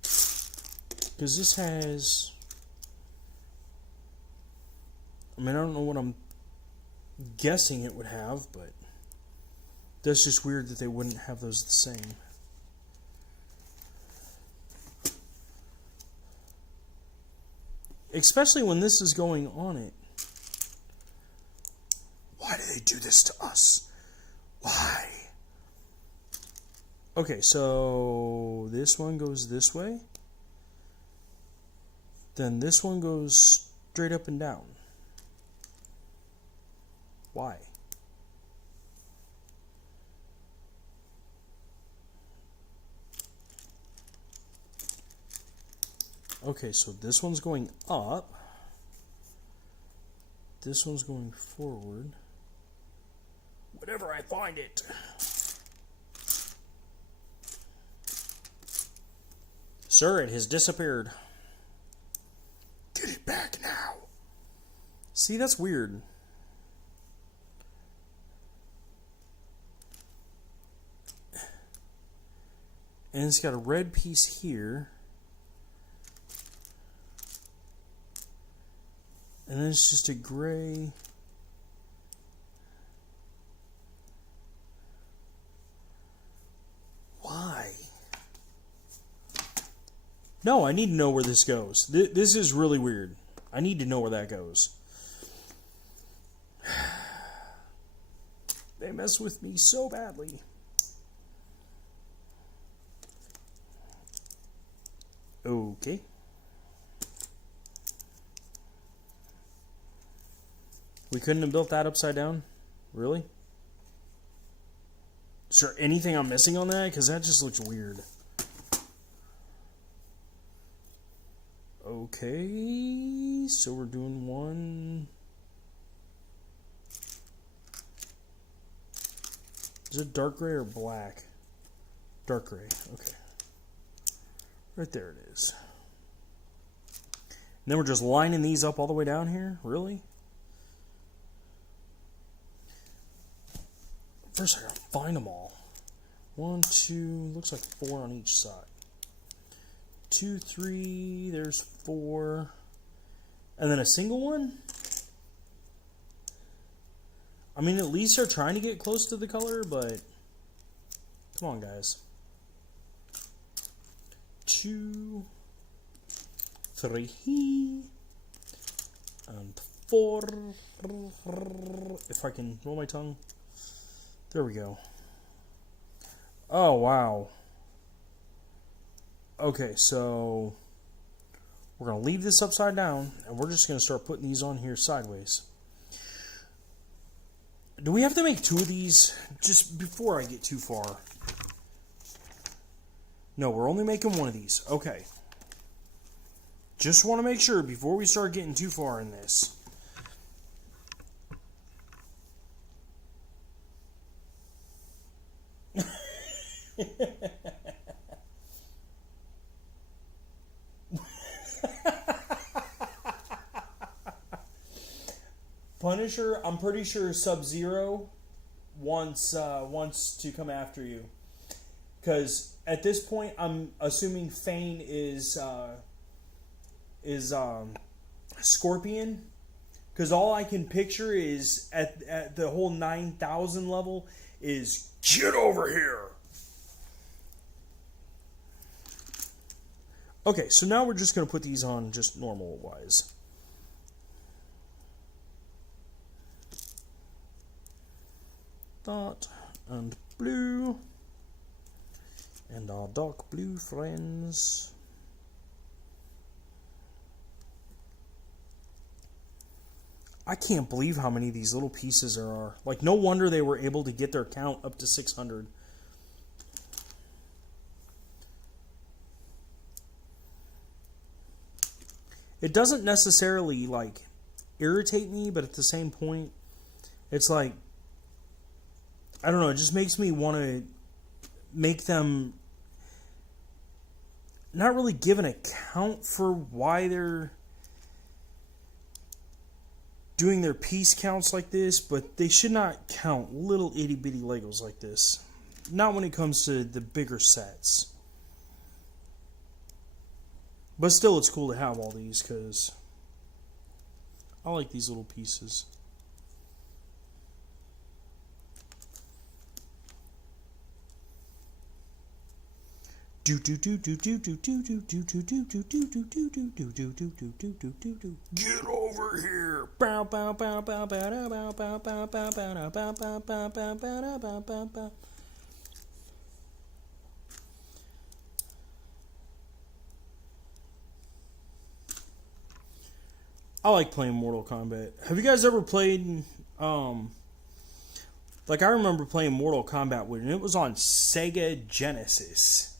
Because this has... I mean, I don't know what I'm guessing it would have, but... That's just weird that they wouldn't have those the same. Especially when this is going on it. Why do they do this to us? Why? Okay, so this one goes this way. Then this one goes straight up and down. Why? Okay, so this one's going up. This one's going forward. Whenever I find it. Sir, it has disappeared. Get it back now. See, that's weird. And it's got a red piece here. And then it's just a gray. Why? No, I need to know where this goes. This is really weird. I need to know where that goes. They mess with me so badly. Okay. We couldn't have built that upside down? Really? Is there anything I'm missing on that? Because that just looks weird. Okay, so we're doing one. Is it dark gray or black? Dark gray, okay. Right there it is. And then we're just lining these up all the way down here? Really? First I gotta find them all. 1, 2, looks like 4 on each side. 2, 3, there's 4. And then a single one? I mean, at least they're trying to get close to the color, but come on, guys. 2, 3, and 4. If I can roll my tongue. There we go. Oh, wow. Okay, so we're going to leave this upside down, and we're just going to start putting these on here sideways. Do we have to make 2 of these just before I get too far? No, we're only making 1 of these. Okay. Just want to make sure before we start getting too far in this. Punisher, I'm pretty sure Sub-Zero wants to come after you. Because at this point, I'm assuming Fane is Scorpion. Because all I can picture is at the whole 9,000 level is get over here. Okay, so now we're just going to put these on just normal wise. That and blue. And our dark blue friends. I can't believe how many of these little pieces there are. Like, no wonder they were able to get their count up to 600. It doesn't necessarily, like, irritate me, but at the same point, it's like, I don't know, it just makes me want to make them not really give an account for why they're doing their piece counts like this, but they should not count little itty bitty Legos like this. Not when it comes to the bigger sets. But still, it's cool to have all these because I like these little pieces. Get over here. I like playing Mortal Kombat. Have you guys ever played like I remember playing Mortal Kombat when it was on Sega Genesis.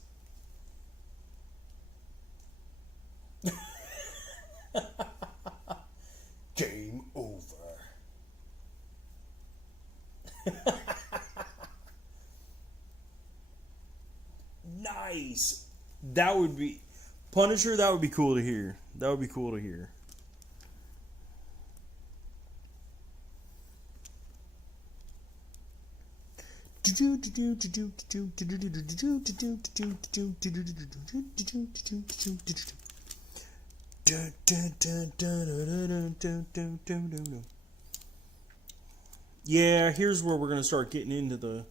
Game over. Nice. That would be Punisher, that would be cool to hear. That would be cool to hear. Yeah, here's where we're going to start getting into the...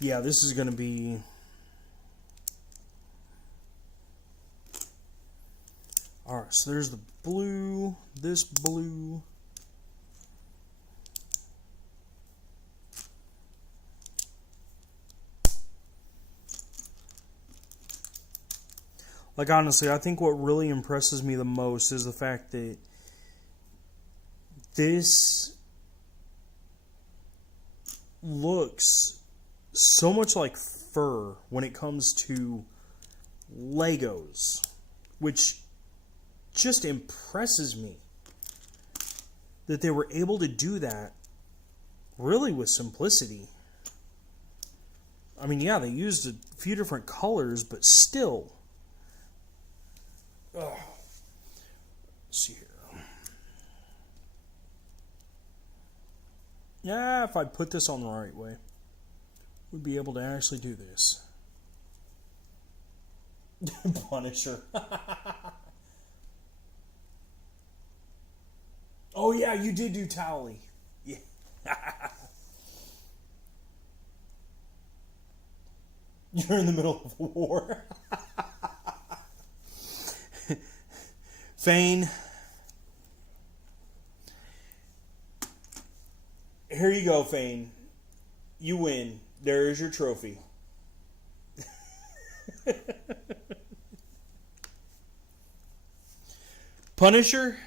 Yeah, this is going to be... Alright, so there's the blue, this blue. Like, honestly, I think what really impresses me the most is the fact that this looks so much like fur when it comes to Legos, which just impresses me that they were able to do that really with simplicity. I mean, yeah, they used a few different colors, but still. Oh. Let's see here. Yeah, if I put this on the right way, we'd be able to actually do this. Punisher. Oh yeah, you did do Towley. Yeah. You're in the middle of a war. Fane. Here you go, Fane. You win. There is your trophy. Punisher,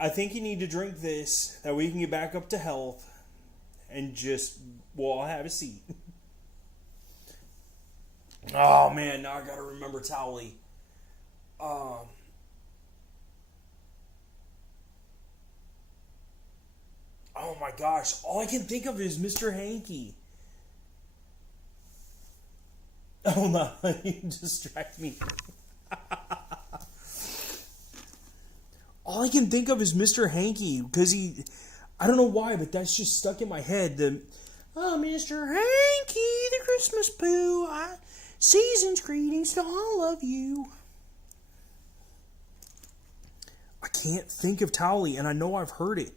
I think you need to drink this, that we can get back up to health, and just, well, I'll have a seat. Oh, man, now I gotta remember Towley. Oh my gosh, all I can think of is Mr. Hanky. Oh no, you distract me. All I can think of is Mr. Hanky, because I don't know why, but that's just stuck in my head. Oh, Mr. Hanky, the Christmas poo, season's greetings to all of you. I can't think of Towley, and I know I've heard it.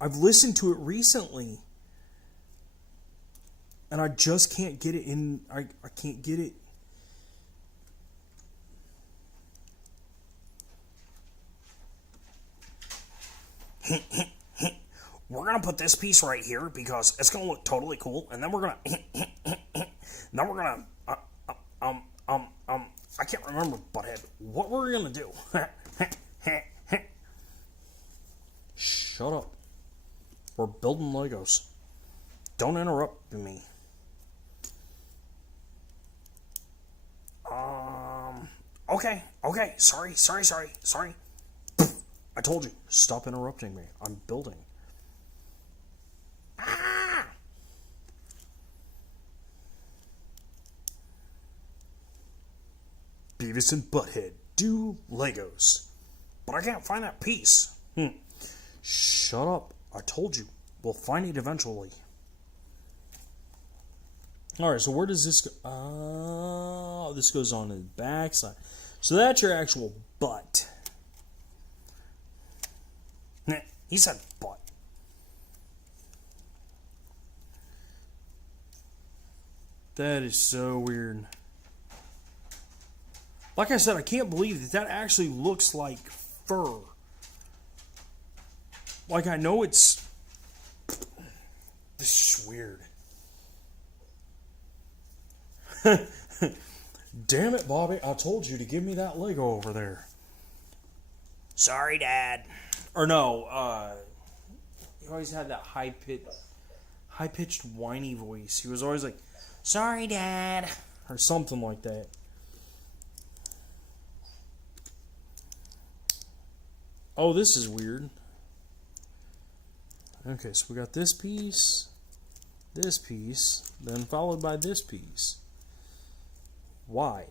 I've listened to it recently, and I just can't get it in. I can't get it. We're gonna put this piece right here because it's gonna look totally cool, and then we're gonna, I can't remember, butthead, what we're gonna do. Shut up. We're building Legos. Don't interrupt me. Okay. Sorry. I told you, stop interrupting me. I'm building. Ah! Beavis and Butthead do Legos. But I can't find that piece. Shut up. I told you. We'll find it eventually. Alright, so where does this go? Oh, this goes on the back side. So that's your actual butt. He said butt. That is so weird. Like I said, I can't believe that actually looks like fur. Like, I know it's... This is weird. Damn it, Bobby. I told you to give me that Lego over there. Sorry, Dad. Or no, he always had that high-pitched whiny voice. He was always like, sorry, Dad. Or something like that. Oh, this is weird. Okay, so we got this piece. this piece, then followed by this piece. Why?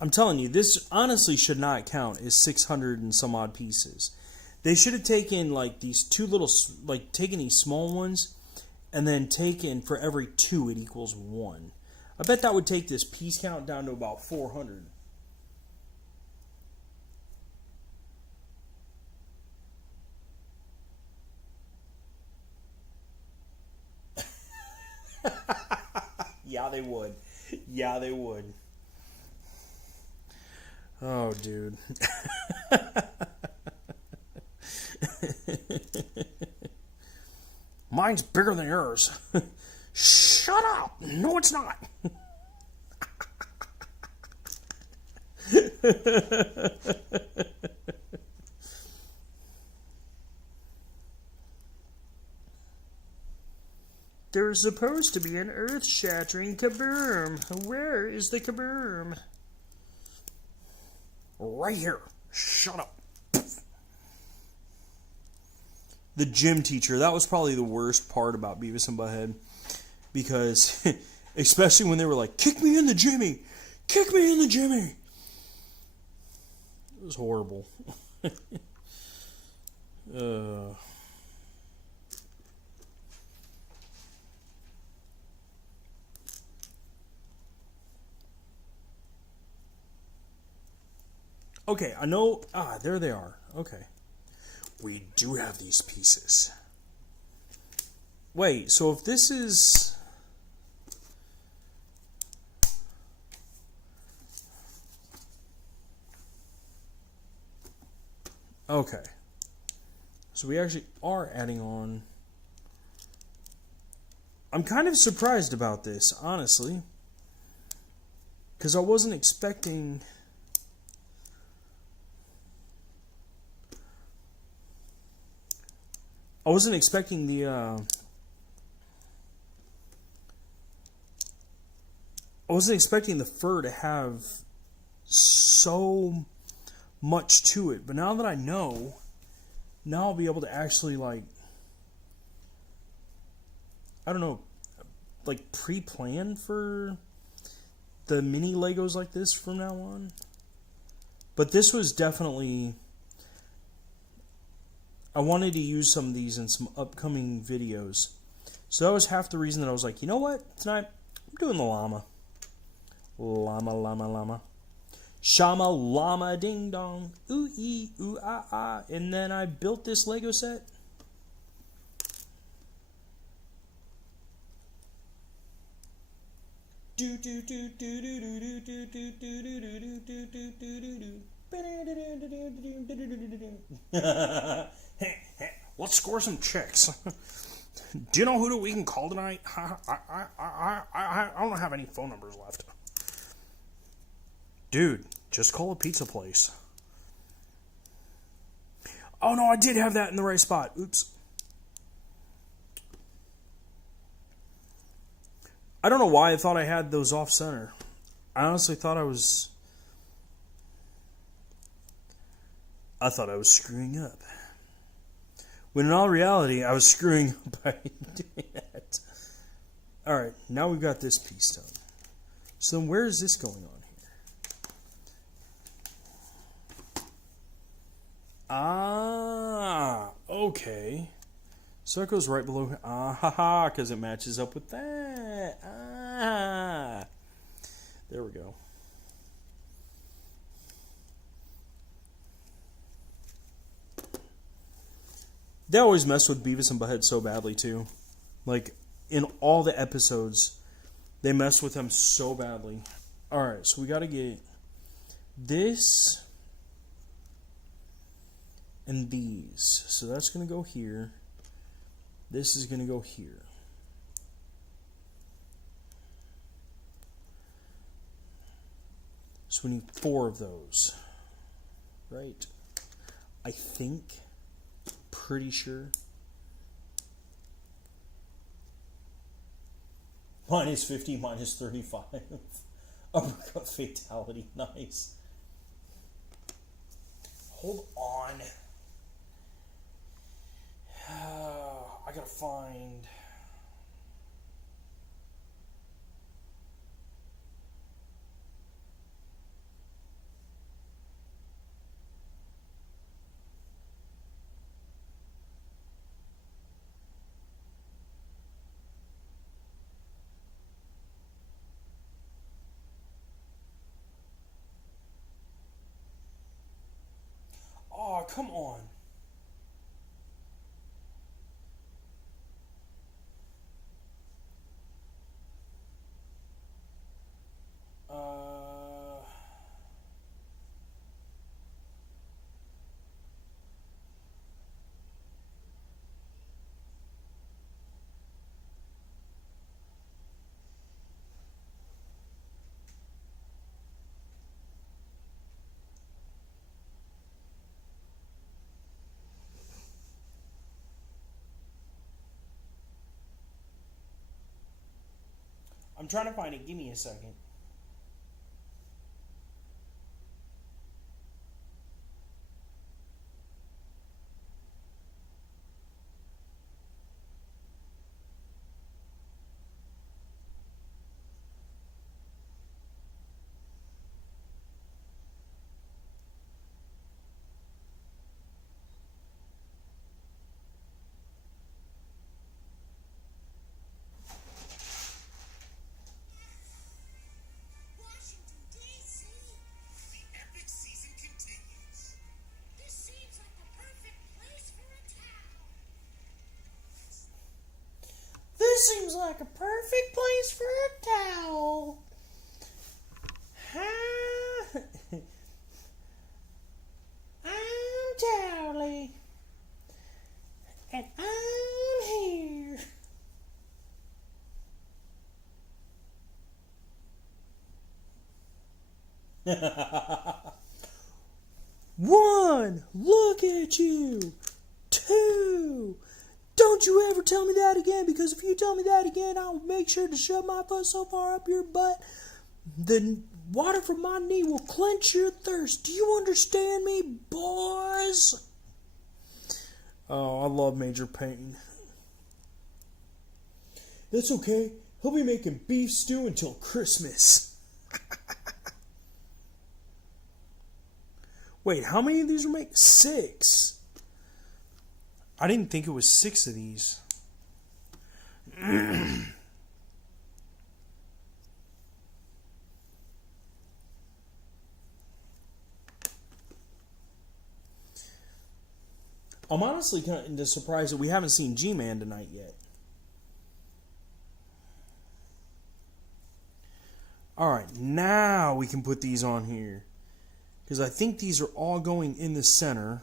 I'm telling you, this honestly should not count as 600 and some odd pieces. They should have taken like these two little, like taken these small ones and then taken for every 2 it equals 1. I bet that would take this piece count down to about 400. Yeah, they would. Yeah, they would. Oh, dude. Mine's bigger than yours. Shut up. No, it's not. There's supposed to be an earth-shattering kaboom. Where is the kaboom? Right here. Shut up. The gym teacher, that was probably the worst part about Beavis and Butthead. Because, especially when they were like, kick me in the Jimmy! Kick me in the Jimmy! It was horrible. Okay, I know. Ah, there they are. Okay. We do have these pieces. Wait, so if this is... Okay. So we actually are adding on... I'm kind of surprised about this, honestly. Because I wasn't expecting... I wasn't expecting the I wasn't expecting the fur to have so much to it, but now that I know, now I'll be able to actually, like, I don't know, like pre-plan for the mini Legos like this from now on. But this was definitely... I wanted to use some of these in some upcoming videos. So that was half the reason that I was like, you know what? Tonight, I'm doing the llama. Llama, llama, llama. Shama, llama, ding dong. Ooh, ee, ooh, ah, ah. And then I built this Lego set. Do do do do do do do do do do do do do do do. Let's score some chicks. Do you know who we can call tonight? I don't have any phone numbers left. Dude, just call a pizza place. Oh no, I did have that in the right spot. Oops. I don't know why I thought I had those off center. I honestly thought I was screwing up. When in all reality, I was screwing up by doing that. Alright, now we've got this piece done. So then where is this going on here? Ah, okay. So it goes right below. Ah, ha, ha, because it matches up with that. Ah. There we go. They always mess with Beavis and Butthead so badly, too. Like, in all the episodes, they mess with them so badly. Alright, so we gotta get this and these. So that's gonna go here. This is gonna go here. So we need 4 of those. Right? I think. Pretty sure. Minus 50, minus 35. Uppercut fatality. Nice. Hold on. I gotta find... Oh, come on. I'm trying to find it. Give me a second. This seems like a perfect place for a towel. I'm Towley. And I'm here. One, look at you. Two, don't you ever tell me that again, because if you tell me that again, I'll make sure to shove my foot so far up your butt, the water from my knee will quench your thirst. Do you understand me, boys? Oh, I love Major Payne. That's okay. He'll be making beef stew until Christmas. Wait, how many of these are making? 6. I didn't think it was 6 of these. I'm honestly kind of surprised that we haven't seen G-Man tonight yet. Alright, now we can put these on here. Because I think these are all going in the center.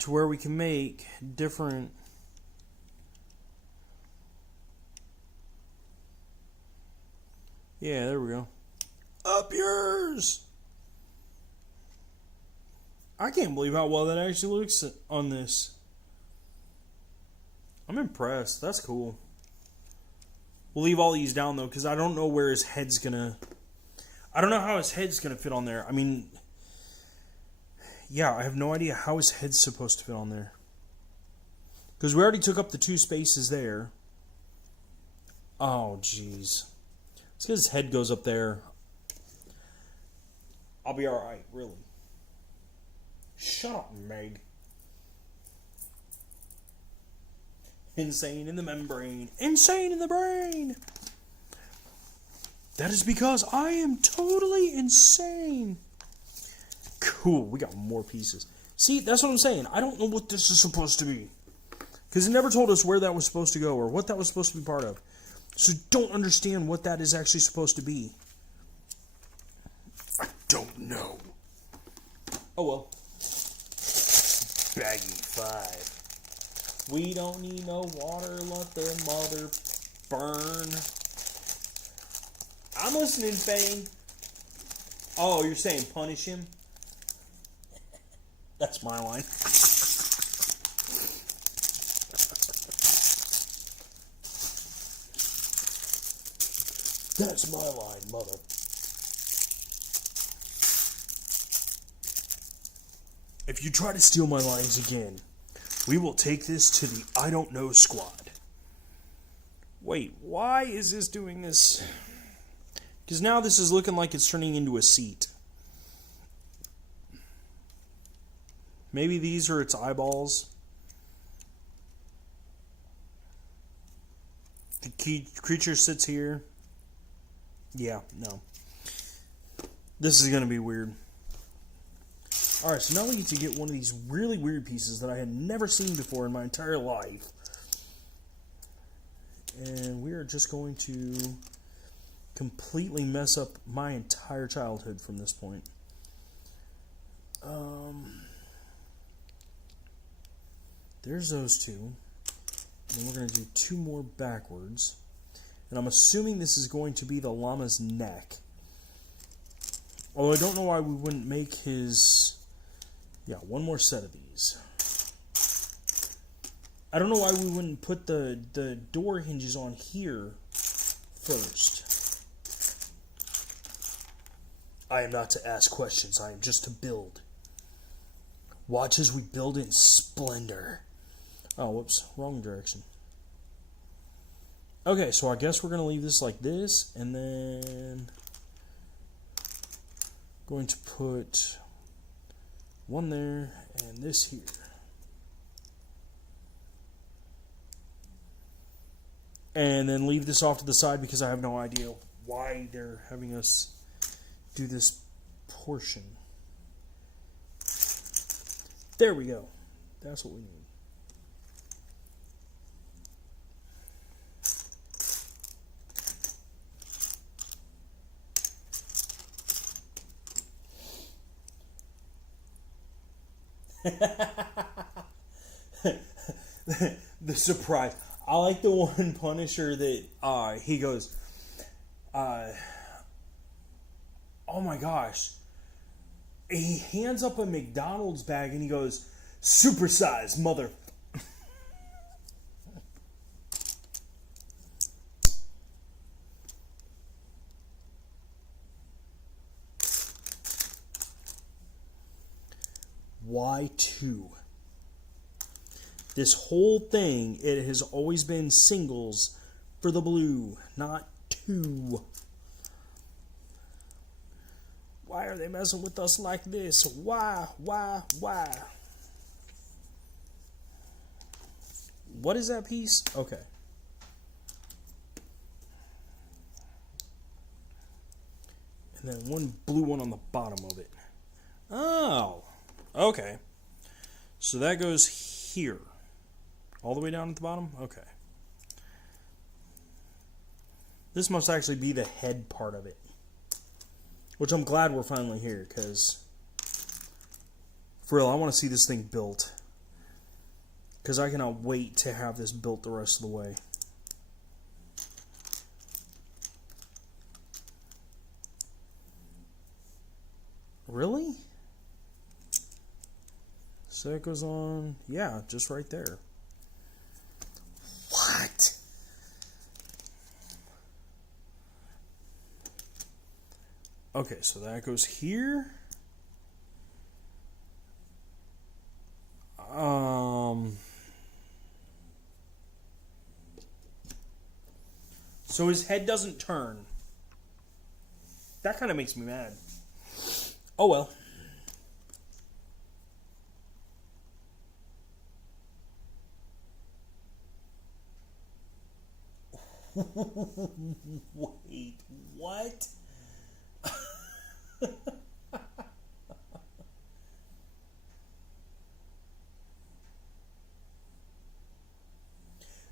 To where we can make different... Yeah, there we go. Up yours! I can't believe how well that actually looks on this. I'm impressed. That's cool. We'll leave all these down, though, because I don't know where his head's gonna... I don't know how his head's gonna fit on there. I mean... Yeah, I have no idea how his head's supposed to fit on there. Because we already took up the 2 spaces there. Oh, jeez. It's because his head goes up there. I'll be alright, really. Shut up, Meg. Insane in the membrane. Insane in the brain! That is because I am totally insane. Cool, we got more pieces. See, that's what I'm saying. I don't know what this is supposed to be. Because it never told us where that was supposed to go or what that was supposed to be part of. So don't understand what that is actually supposed to be. I don't know. Oh well. Baggy 5. We don't need no water, let the mother burn. I'm listening, Fane. Oh, you're saying punish him? That's my line. That's my line, mother. If you try to steal my lines again, we will take this to the I don't know squad. Wait, why is this doing this? Because now this is looking like it's turning into a seat. Maybe these are its eyeballs. The creature sits here. Yeah, no. This is going to be weird. Alright, so now we get to get one of these really weird pieces that I had never seen before in my entire life. And we are just going to completely mess up my entire childhood from this point. There's those two. And then we're going to do two more backwards. And I'm assuming this is going to be the llama's neck. Although I don't know why we wouldn't make his... Yeah, one more set of these. I don't know why we wouldn't put the door hinges on here first. I am not to ask questions. I am just to build. Watch as we build in splendor. Oh, whoops. Wrong direction. Okay, so I guess we're going to leave this like this. And then... going to put one there and this here. And then leave this off to the side because I have no idea why they're having us do this portion. There we go. That's what we need. The surprise. I like the one Punisher that he goes, oh my gosh. He hands up a McDonald's bag and he goes, supersize, mother. Why two? This whole thing, it has always been singles for the blue, not two. Why are they messing with us like this? Why? What is that piece? Okay. And then one blue one on the bottom of it. Oh, okay. So that goes here. All the way down at the bottom? Okay. This must actually be the head part of it. Which I'm glad we're finally here, because for real, I want to see this thing built. Because I cannot wait to have this built the rest of the way. Really? So it goes on, yeah, just right there. What? Okay, so that goes here. So his head doesn't turn. That kind of makes me mad. Oh well. Wait, what?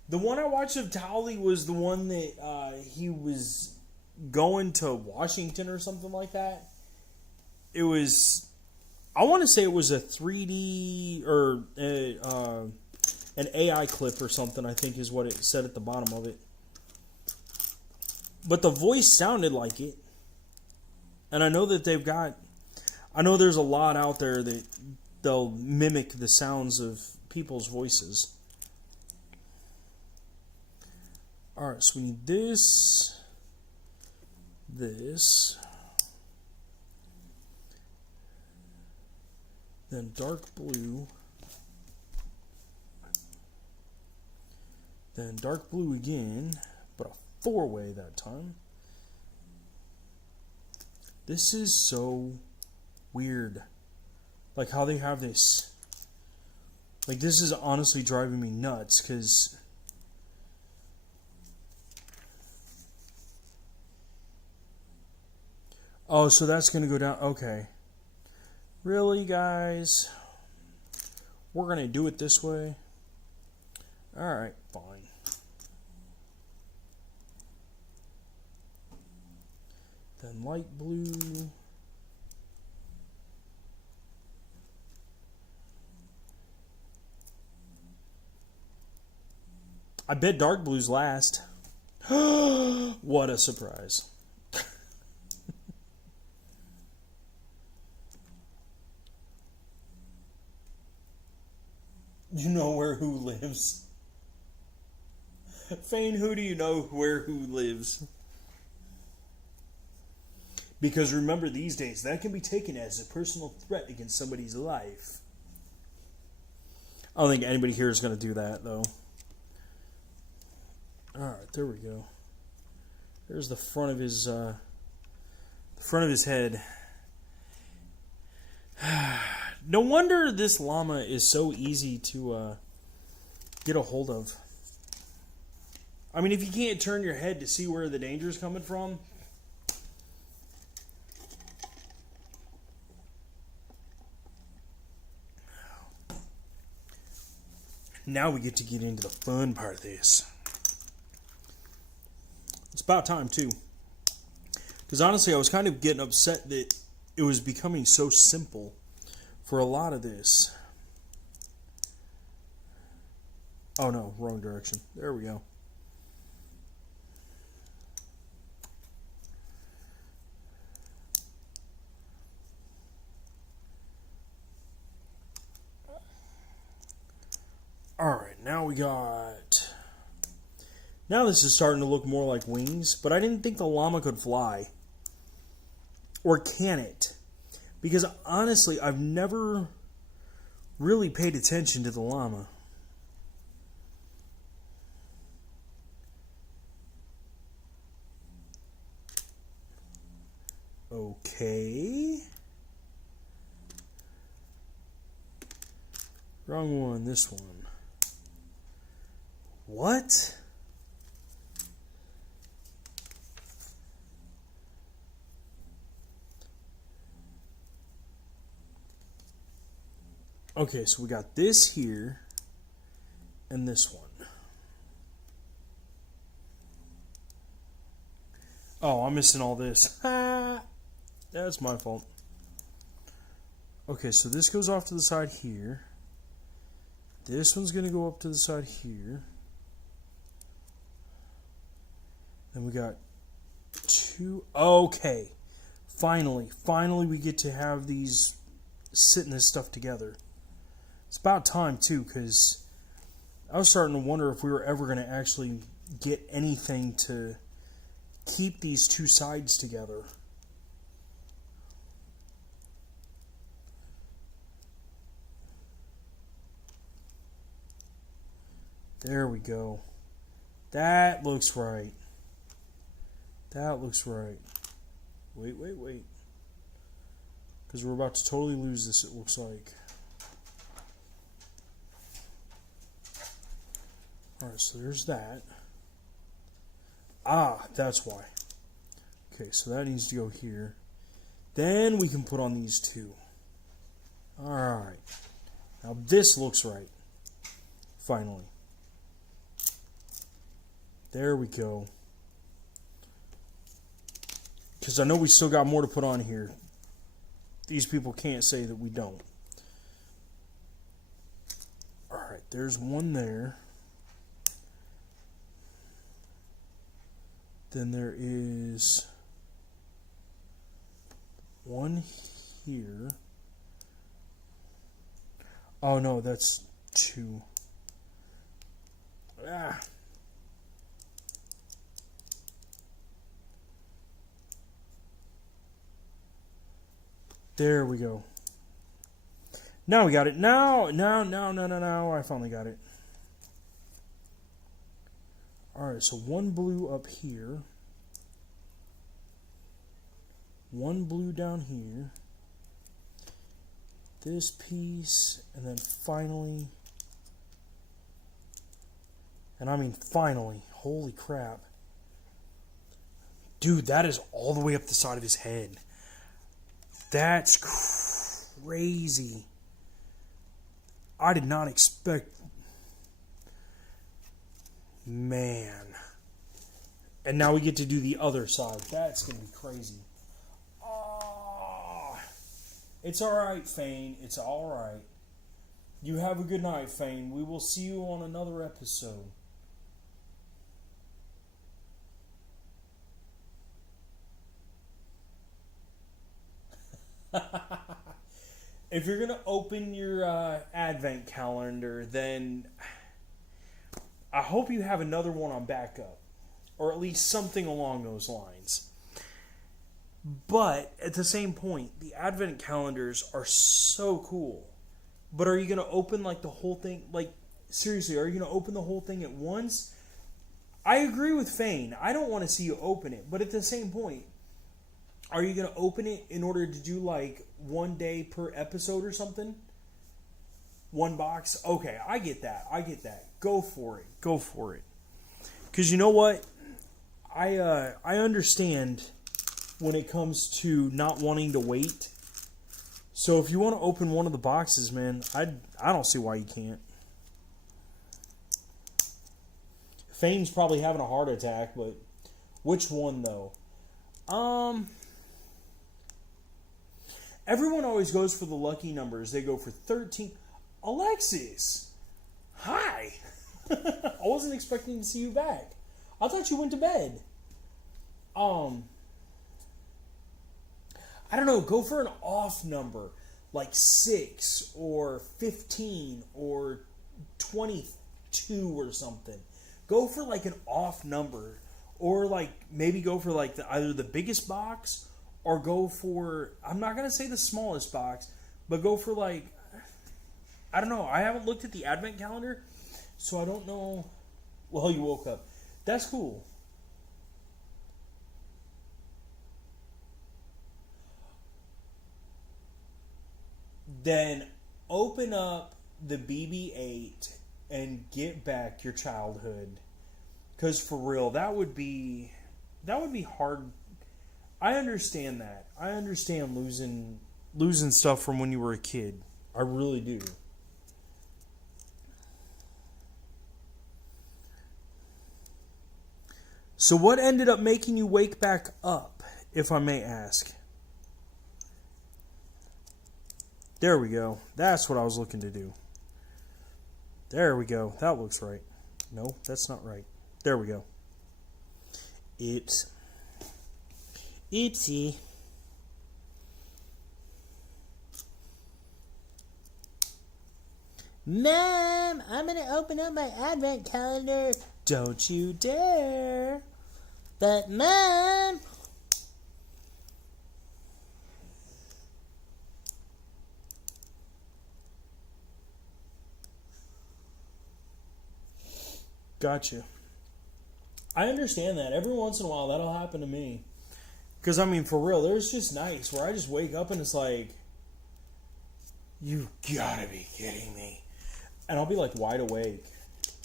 The one I watched of Towley was the one that he was going to Washington or something like that. It was, I want to say it was a 3D or an AI clip or something, I think is what it said at the bottom of it. But the voice sounded like it. And I know that I know there's a lot out there that they'll mimic the sounds of people's voices. Alright, so we need this, then dark blue, then dark blue again, but a 4-way that time. This is so weird. Like how they have this. Like this is honestly driving me nuts because oh, so that's going to go down. Okay. Really, guys? We're going to do it this way? Alright, fine. Then light blue. I bet dark blue's last. What a surprise. You know where who lives. Fane, who do you know where who lives? Because remember, these days, that can be taken as a personal threat against somebody's life. I don't think anybody here is going to do that, though. Alright, there we go. There's the front of his head. No wonder this llama is so easy to get a hold of. I mean, if you can't turn your head to see where the danger is coming from. Now we get into the fun part of this. It's about time, too. Because honestly, I was kind of getting upset that it was becoming so simple for a lot of this. Oh no, wrong direction. There we go. Alright, now this is starting to look more like wings, but I didn't think the llama could fly. Or can it? Because honestly, I've never really paid attention to the llama. Okay. Wrong one, this one. What? Okay, so we got this here and this one. Oh, I'm missing all this. That's my fault. Okay, so this goes off to the side here. This one's going to go up to the side here. Then we got two. Okay. Finally we get to have these sitting this stuff together. It's about time too, because I was starting to wonder if we were ever going to actually get anything to keep these two sides together. There we go. That looks right. That looks right. Wait. Because we're about to totally lose this, it looks like. Alright, so there's that. Ah, that's why. Okay, so that needs to go here. Then we can put on these two. Alright. Now this looks right. Finally. There we go. Because I know we still got more to put on here. These people can't say that we don't. Alright, there's one there. Then there is one here. Oh no, that's 2. Ah. There we go. Now we got it. Now, I finally got it. Alright, so 1 blue up here. 1 blue down here. This piece, and then finally, and I mean finally, holy crap. Dude, that is all the way up the side of his head. That's crazy. I did not expect. Man. And now we get to do the other side. That's going to be crazy. Oh. It's alright, Fane. It's alright. You have a good night, Fane. We will see you on another episode. If you're going to open your advent calendar, then I hope you have another one on backup. Or at least something along those lines. But at the same point, the advent calendars are so cool. But are you going to open like the whole thing? Like, seriously, are you going to open the whole thing at once? I agree with Fane. I don't want to see you open it. But at the same point, are you going to open it in order to do like 1 day per episode or something? 1 box? Okay, I get that. Go for it. Because you know what? I understand when it comes to not wanting to wait. So if you want to open one of the boxes, man, I don't see why you can't. Fane's probably having a heart attack, but which one though? Everyone always goes for the lucky numbers. They go for 13. Alexis, hi. I wasn't expecting to see you back. I thought you went to bed. I don't know. Go for an off number, like 6 or 15 or 22 or something. Go for like an off number, or like maybe go for like either the biggest box, or go for, I'm not gonna say the smallest box, but go for like, I don't know. I haven't looked at the advent calendar, so I don't know. Well, you woke up. That's cool. Then open up the BB-8 and get back your childhood. Because for real, that would be hard. I understand that. I understand losing stuff from when you were a kid. I really do. So what ended up making you wake back up, if I may ask? There we go. That's what I was looking to do. There we go. That looks right. No, that's not right. There we go. Oopsie. Mom, I'm going to open up my advent calendar. Don't you dare. But Mom. Gotcha. I understand that. Every once in a while, that'll happen to me. Because, I mean, for real, there's just nights where I just wake up and it's like, you gotta be kidding me. And I'll be like wide awake.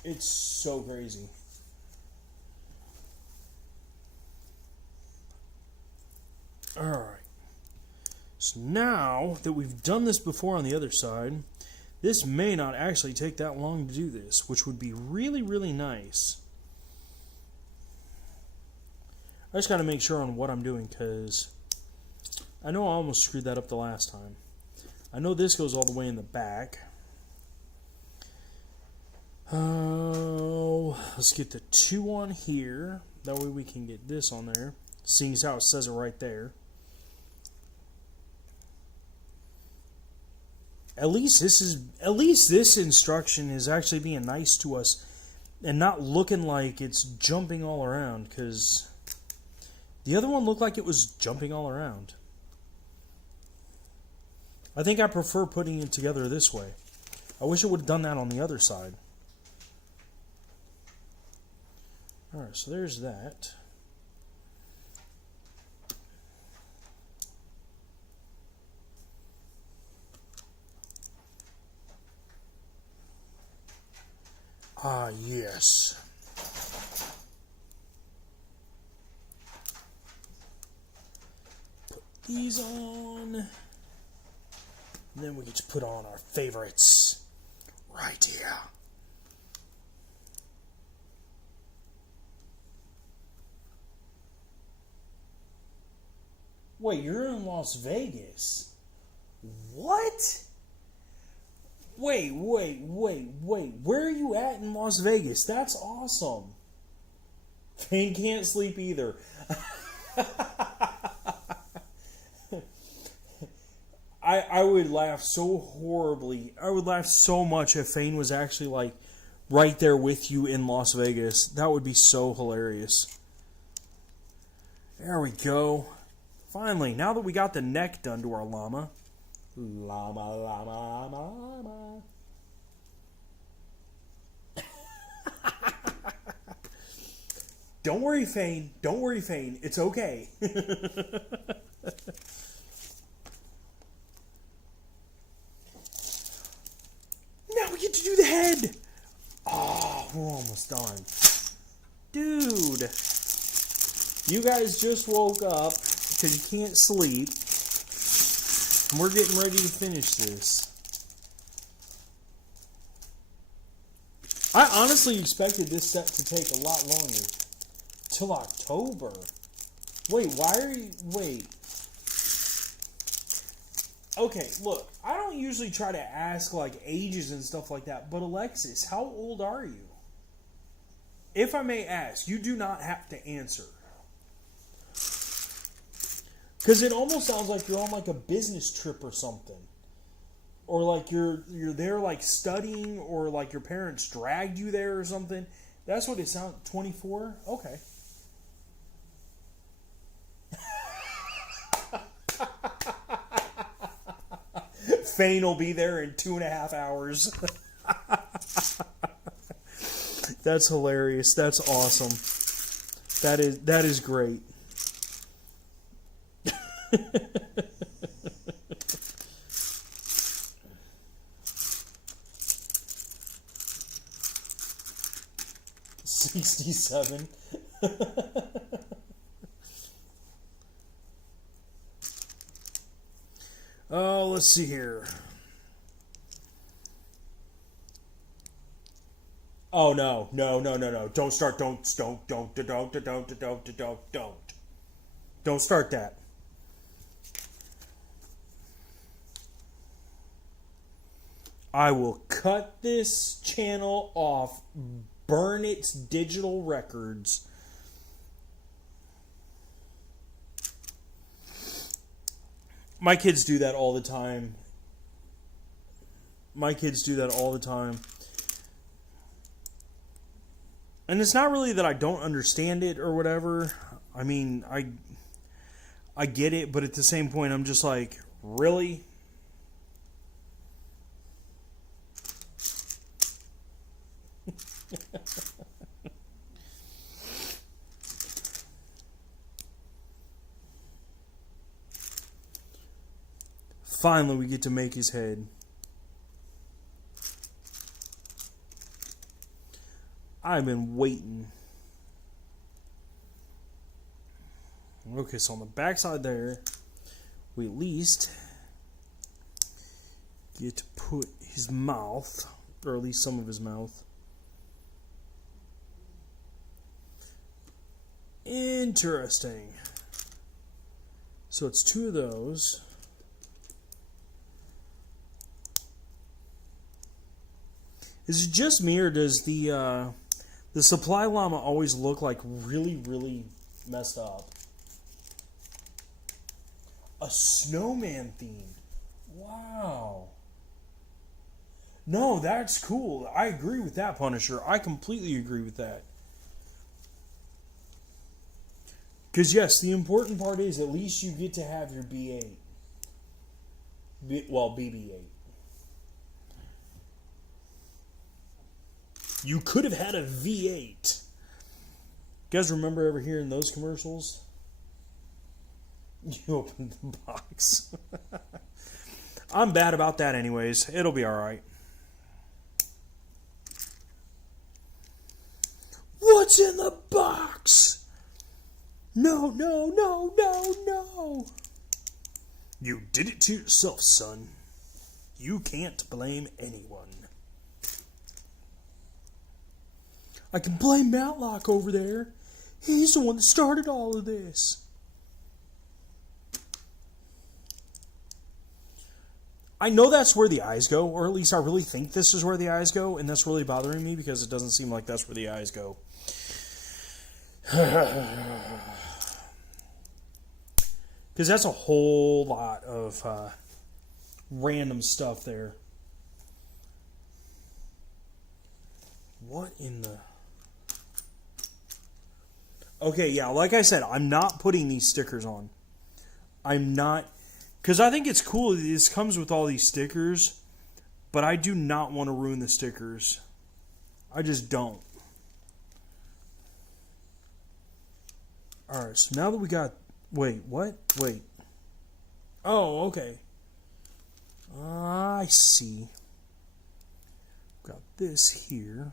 It's so crazy. Alright. So now that we've done this before on the other side, this may not actually take that long to do this, which would be really, really nice. I just got to make sure on what I'm doing, because I know I almost screwed that up the last time. I know this goes all the way in the back. Oh, let's get the 2 on here. That way we can get this on there, seeing as how it says it right there. At least this instruction is actually being nice to us and not looking like it's jumping all around, because the other one looked like it was jumping all around. I think I prefer putting it together this way. I wish it would have done that on the other side. Alright, so there's that. Ah, yes. Put these on. And then we get to put on our favorites. Right here. Wait, you're in Las Vegas? What? Wait. Where are you at in Las Vegas? That's awesome. Fane can't sleep either. I would laugh so horribly. I would laugh so much if Fane was actually like right there with you in Las Vegas. That would be so hilarious. There we go. Finally, now that we got the neck done to our llama. Llama. Don't worry, Fane. It's okay. Now we get to do the head. Oh, we're almost done. Dude. You guys just woke up because you can't sleep. And we're getting ready to finish this. I honestly expected this set to take a lot longer. Till October. Wait, why are you... Wait. Okay, look. I don't usually try to ask, like, ages and stuff like that. But Alexis, how old are you? If I may ask, you do not have to answer. Because it almost sounds like you're on, like, a business trip or something. Or, like, you're there, like, studying, or, like, your parents dragged you there or something. That's what it sounds... 24? Okay. Fane will be there in 2.5 hours. That's hilarious. That's awesome. That is great. $67. Oh, let's see here. Oh no. Don't start. Don't start that. I will cut this channel off, burn its digital records. My kids do that all the time. And it's not really that I don't understand it or whatever. I mean, I get it, but at the same point, I'm just like, really? Finally, we get to make his head. I've been waiting. Okay, so on the backside there, we at least get to put his mouth, or at least some of his mouth. Interesting. So it's 2 of those. Is it just me, or does the supply llama always look like really, really messed up? A snowman theme. Wow. No, that's cool. I agree with that, Punisher. I completely agree with that. Because, yes, the important part is at least you get to have your B8. BB8. You could have had a V8. You guys remember ever hearing those commercials? You opened the box. I'm bad about that anyways. It'll be alright. What's in the box? No, no, no, no, no. You did it to yourself, son. You can't blame anyone. I can blame Matlock over there. He's the one that started all of this. I know that's where the eyes go, or at least I really think this is where the eyes go, and that's really bothering me because it doesn't seem like that's where the eyes go. Because that's a whole lot of random stuff there. What in the... Okay, yeah, like I said, I'm not putting these stickers on. I'm not... Because I think it's cool that this comes with all these stickers, but I do not want to ruin the stickers. I just don't. Alright, so now that we got... Wait, what? Wait. Oh, okay. I see. Got this here.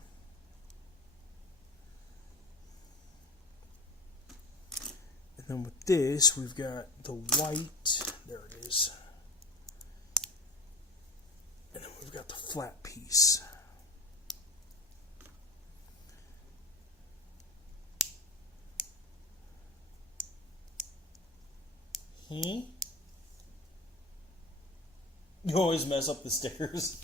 And then with this, we've got the white. There it is. And then we've got the flat piece. You always mess up the stickers.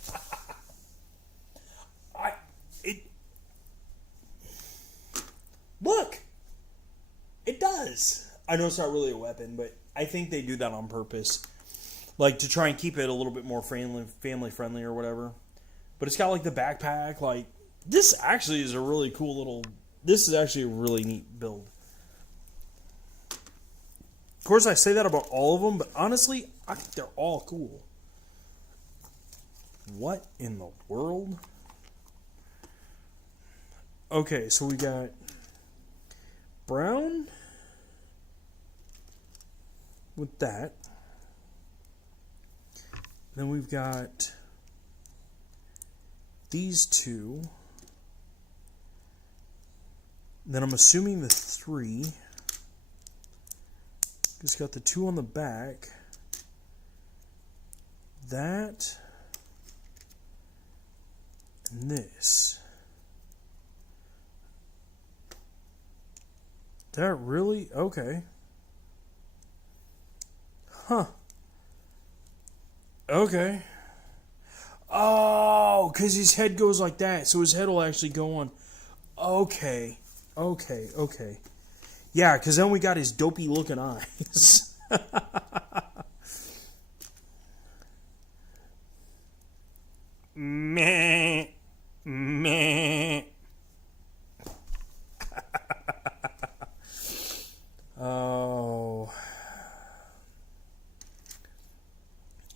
Look! It does. I know it's not really a weapon, but I think they do that on purpose. Like, to try and keep it a little bit more family friendly or whatever. But it's got, like, the backpack. Like, this actually is a really cool little... This is actually a really neat build. Of course, I say that about all of them, but honestly, I think they're all cool. What in the world? Okay, so we got brown with that. Then we've got these two. Then I'm assuming the three. It's got the two on the back. That. And this. That really? Okay. Huh. Okay. Oh, because his head goes like that, so his head will actually go on. Okay. Okay, okay. Yeah, because then we got his dopey looking eyes. Meh. Meh. Oh.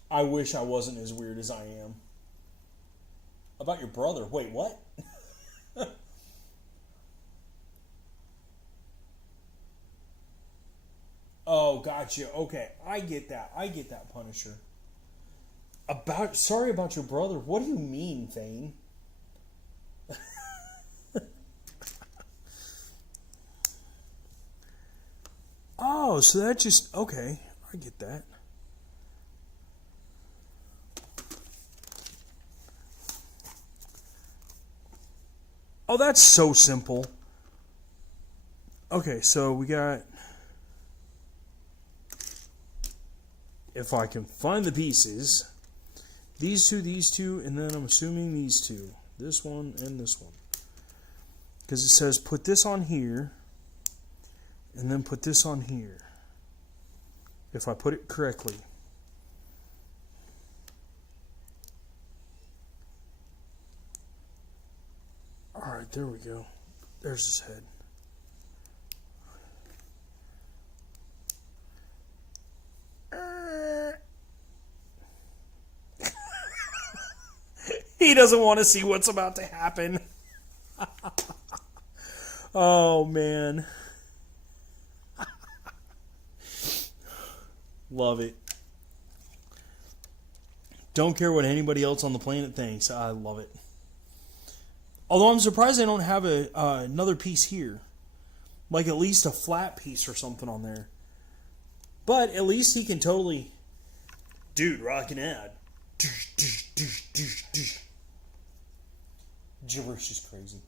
I wish I wasn't as weird as I am. About your brother. Wait, what? Oh, gotcha. Okay, I get that. I get that, Punisher. Sorry about your brother. What do you mean, Thane? Oh, so that just... Okay, I get that. Oh, that's so simple. Okay, so we got... If I can find the pieces, these two, and then I'm assuming these two. This one and this one. Because it says put this on here, and then put this on here. If I put it correctly. Alright, there we go. There's his head. He doesn't want to see what's about to happen. Oh, man. Love it. Don't care what anybody else on the planet thinks. I love it. Although I'm surprised they don't have another piece here. Like at least a flat piece or something on there. But at least he can totally... Dude, rockin' ad. Gibberish is crazy.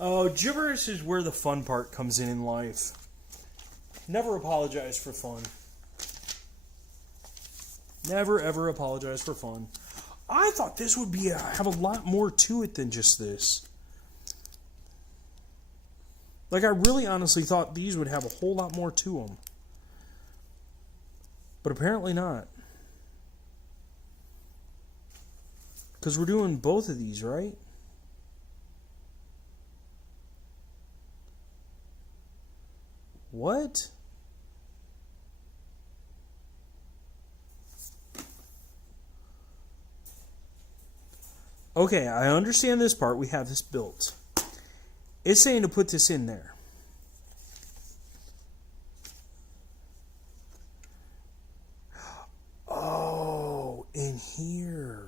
Oh, gibberish is where the fun part comes in life. Never apologize for fun. Never ever apologize for fun. I thought this would be have a lot more to it than just this. Like I really honestly thought these would have a whole lot more to them. But apparently not. Because we're doing both of these, right? What? Okay, I understand this part. We have this built. It's saying to put this in there. Oh, in here.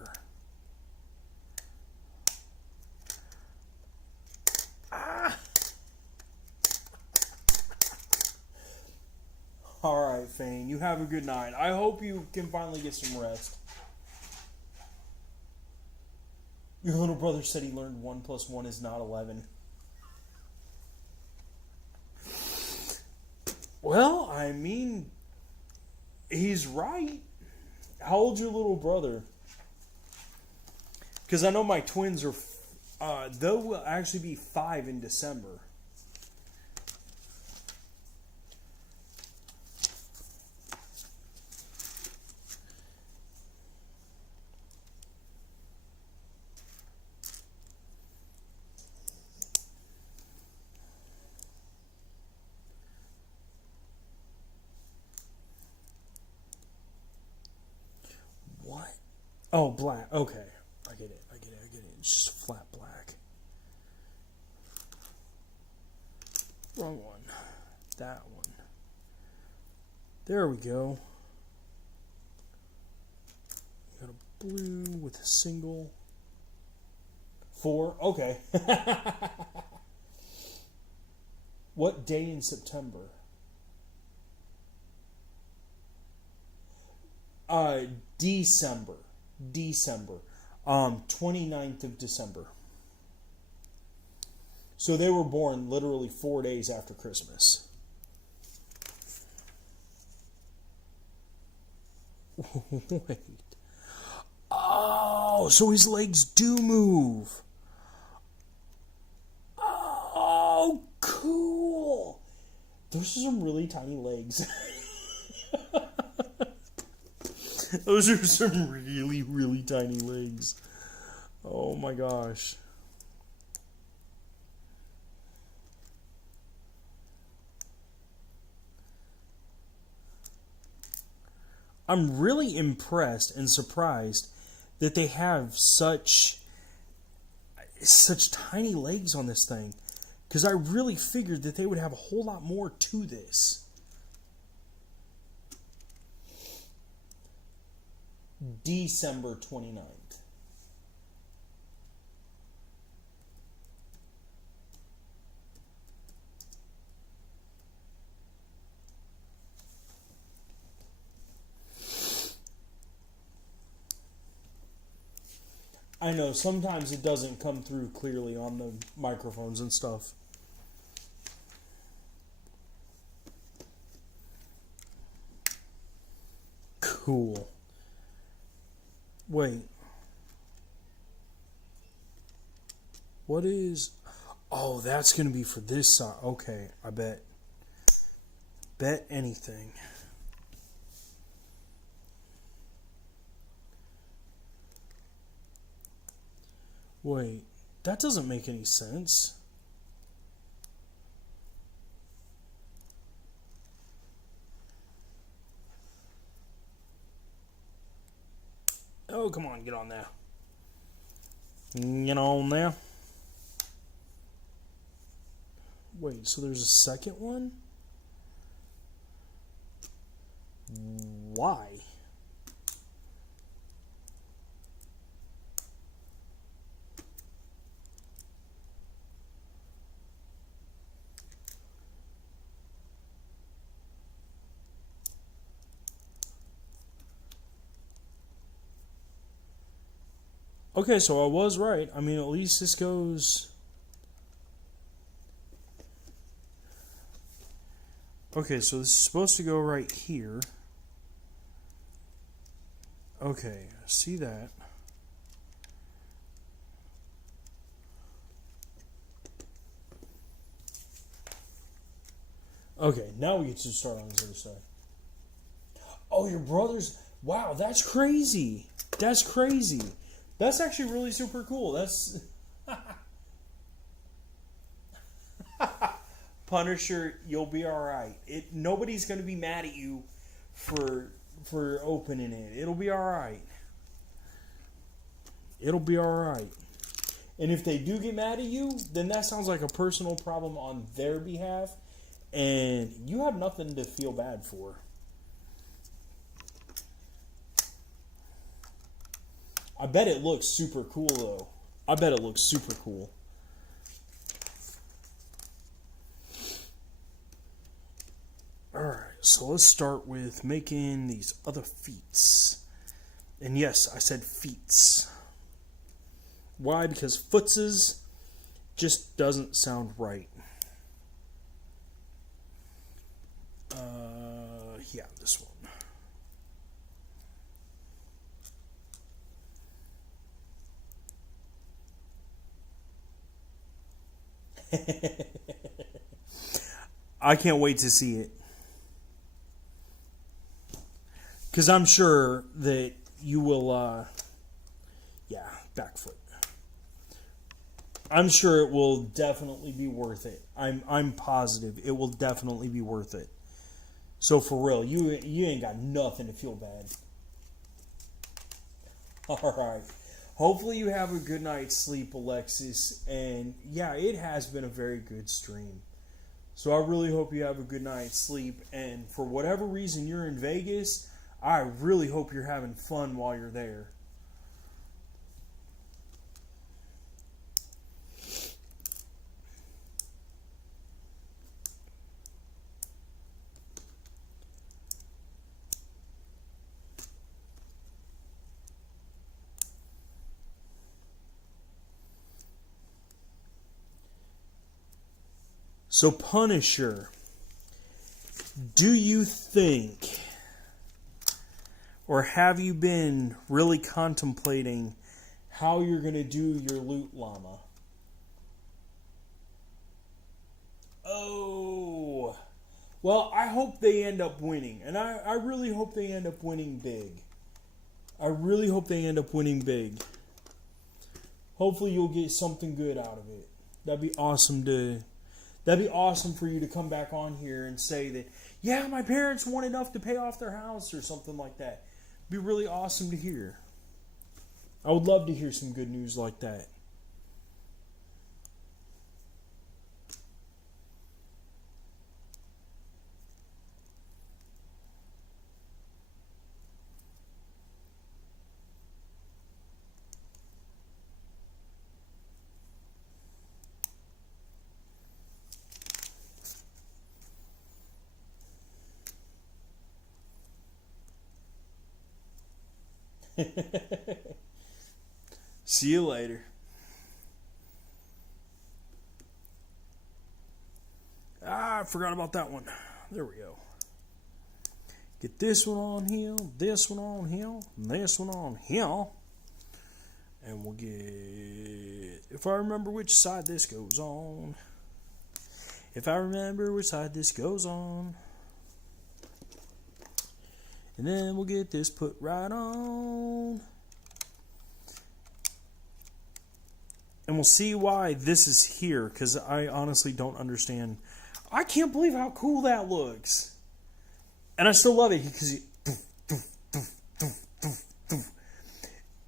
Alright, Fane, you have a good night. I hope you can finally get some rest. Your little brother said he learned 1 + 1 is not 11. Well, I mean, he's right. How old's your little brother? Because I know my twins are... they'll actually be 5 in December. Oh, black. Okay. I get it. It's just flat black. Wrong one. That one. There we go. You got a blue with a single. 4. Okay. What day in September? December. 29th of December. So they were born literally 4 days after Christmas. Wait. Oh, so his legs do move. Oh, cool. Those are some really tiny legs. Those are some really, really tiny legs. Oh my gosh. I'm really impressed and surprised that they have such tiny legs on this thing. Because I really figured that they would have a whole lot more to this. December 29th. I know, sometimes it doesn't come through clearly on the microphones and stuff. Cool. Wait. What is... Oh, that's going to be for this side. Okay, I bet. Bet anything. Wait, that doesn't make any sense. Oh, come on, get on there. Get on there. Wait, so there's a second one? Why? Okay, so I was right. I mean, at least this goes... Okay, so this is supposed to go right here. Okay, I see that. Okay, now we get to start on this other side. Oh, your brother's... Wow, that's crazy. That's crazy. That's actually really super cool. That's... Punisher, you'll be alright. Nobody's going to be mad at you for opening it. It'll be alright. It'll be alright. And if they do get mad at you, then that sounds like a personal problem on their behalf. And you have nothing to feel bad for. I bet it looks super cool, though. I bet it looks super cool. Alright, so let's start with making these other feats. And yes, I said feats. Why? Because footses just doesn't sound right. Yeah, this one. I can't wait to see it. Because I'm sure that you will, yeah, back foot. I'm sure it will definitely be worth it. I'm positive it will definitely be worth it. So for real, you ain't got nothing to feel bad. Alright. Hopefully you have a good night's sleep, Alexis. And yeah, it has been a very good stream. So I really hope you have a good night's sleep. And for whatever reason you're in Vegas, I really hope you're having fun while you're there. So, Punisher, do you think, or have you been really contemplating how you're going to do your loot llama? Oh, well, I hope they end up winning, and I really hope they end up winning big. I really hope they end up winning big. Hopefully you'll get something good out of it. That'd be awesome for you to come back on here and say that, yeah, my parents won enough to pay off their house or something like that. It'd be really awesome to hear. I would love to hear some good news like that. See you later. I forgot about that one. There we go. Get this one on here, this one on here, this one on here. And we'll get... If I remember which side this goes on. If I remember which side this goes on. And then we'll get this put right on. And we'll see why this is here, because I honestly don't understand. I can't believe how cool that looks. And I still love it because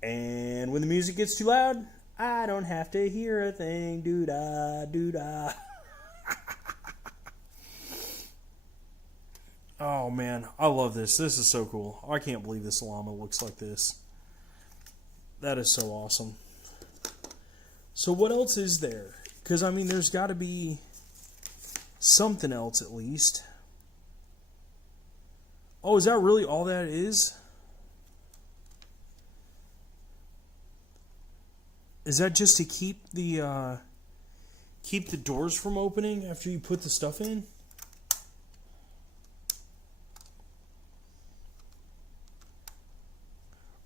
and when the music gets too loud, I don't have to hear a thing. Doo-da, doo-da. Oh, man. I love this. This is so cool. I can't believe this llama looks like this. That is so awesome. So what else is there? Because, I mean, there's got to be something else at least. Oh, is that really all that is? Is that just to keep the doors from opening after you put the stuff in?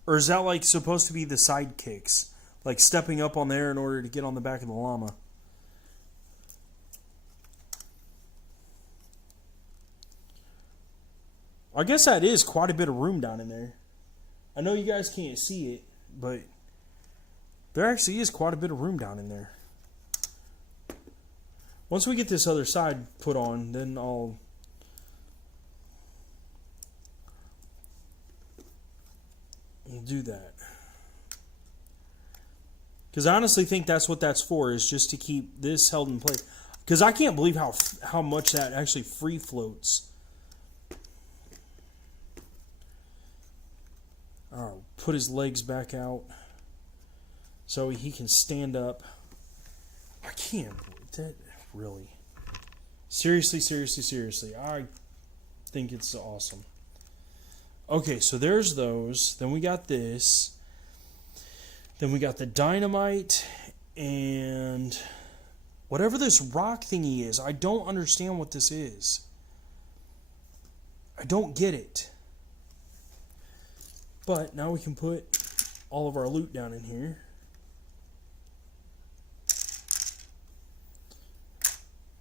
Or is that like supposed to be the sidekicks? Like stepping up on there in order to get on the back of the llama? I guess that is quite a bit of room down in there. I know you guys can't see it, but there actually is quite a bit of room down in there. Once we get this other side put on, then we'll do that. Because I honestly think that's what that's for, is just to keep this held in place. Because I can't believe how much that actually free floats. I'll put his legs back out so he can stand up. I can't believe that. Really. Seriously. I think it's awesome. Okay, so there's those. Then we got this. Then we got the dynamite and whatever this rock thingy is. I don't understand what this is. I don't get it. But now we can put all of our loot down in here.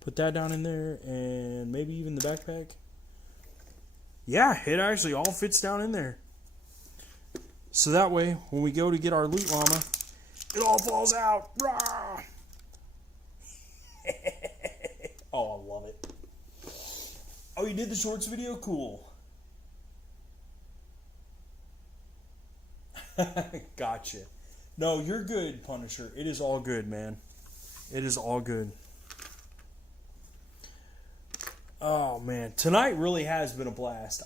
Put that down in there, and maybe even the backpack. Yeah, it actually all fits down in there. So that way, when we go to get our loot llama, it all falls out. Rah! Oh, I love it. Oh, you did the shorts video? Cool. Gotcha. No, you're good, Punisher. It is all good, man. It is all good. Oh man, tonight really has been a blast.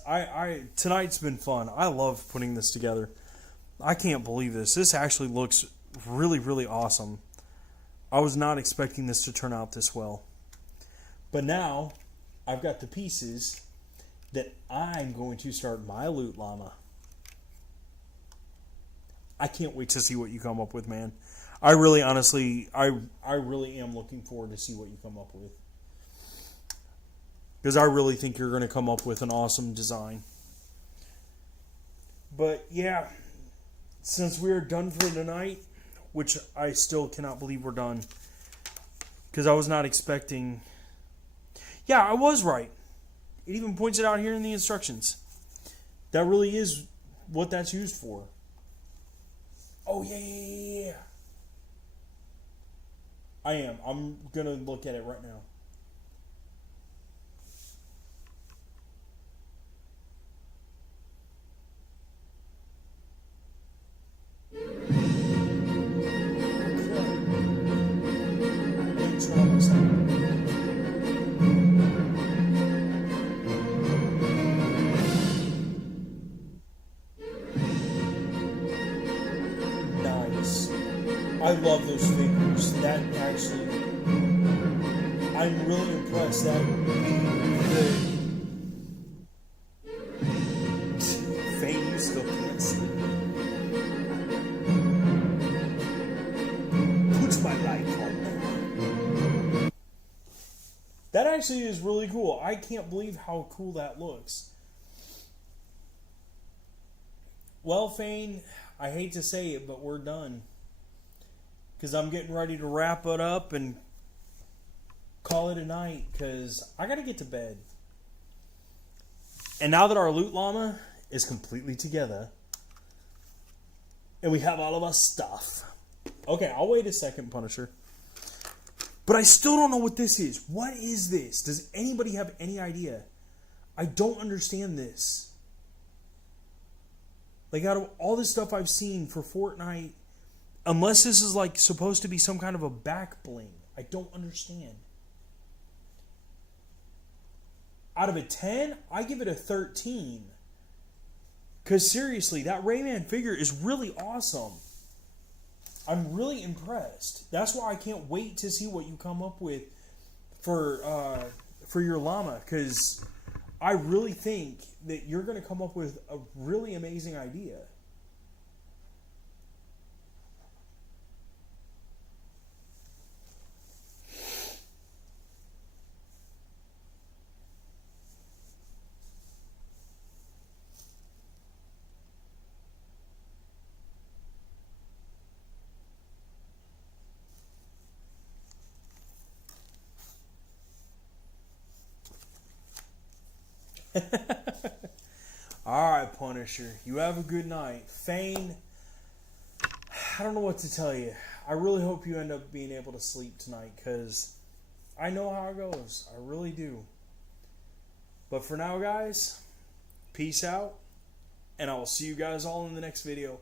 Tonight's been fun. I love putting this together. I can't believe this. This actually looks really awesome. I was not expecting this to turn out this well. But now I've got the pieces that I'm going to start my loot llama. I can't wait to see what you come up with, man. I really honestly I really am looking forward to see what you come up with. Because I really think you're going to come up with an awesome design. But yeah, since we're done for tonight, which I still cannot believe we're done. Because I was not expecting... Yeah, I was right. It even points it out here in the instructions. That really is what that's used for. Oh, yeah. I am. I'm going to look at it right now. Nice. I love those figures. That actually, I'm really impressed that the Fame, you still can't see. Put my light on. That actually is really cool. I can't believe how cool that looks. Well, Fane, I hate to say it, but we're done. Because I'm getting ready to wrap it up and call it a night. Because I got to get to bed. And now that our loot llama is completely together, and we have all of our stuff, Okay, I'll wait a second, Punisher. But I still don't know what this is. What is this? Does anybody have any idea? I don't understand this. Like, out of all this stuff I've seen for Fortnite, unless this is like supposed to be some kind of a back bling, I don't understand. Out of a 10, I give it a 13. Because seriously, that Rayman figure is really awesome. I'm really impressed. That's why I can't wait to see what you come up with for your llama. Because I really think that you're going to come up with a really amazing idea. Alright, Punisher. You have a good night. Fane, I don't know what to tell you. I really hope you end up being able to sleep tonight, because I know how it goes. I really do. But for now, guys, peace out, and I will see you guys all in the next video.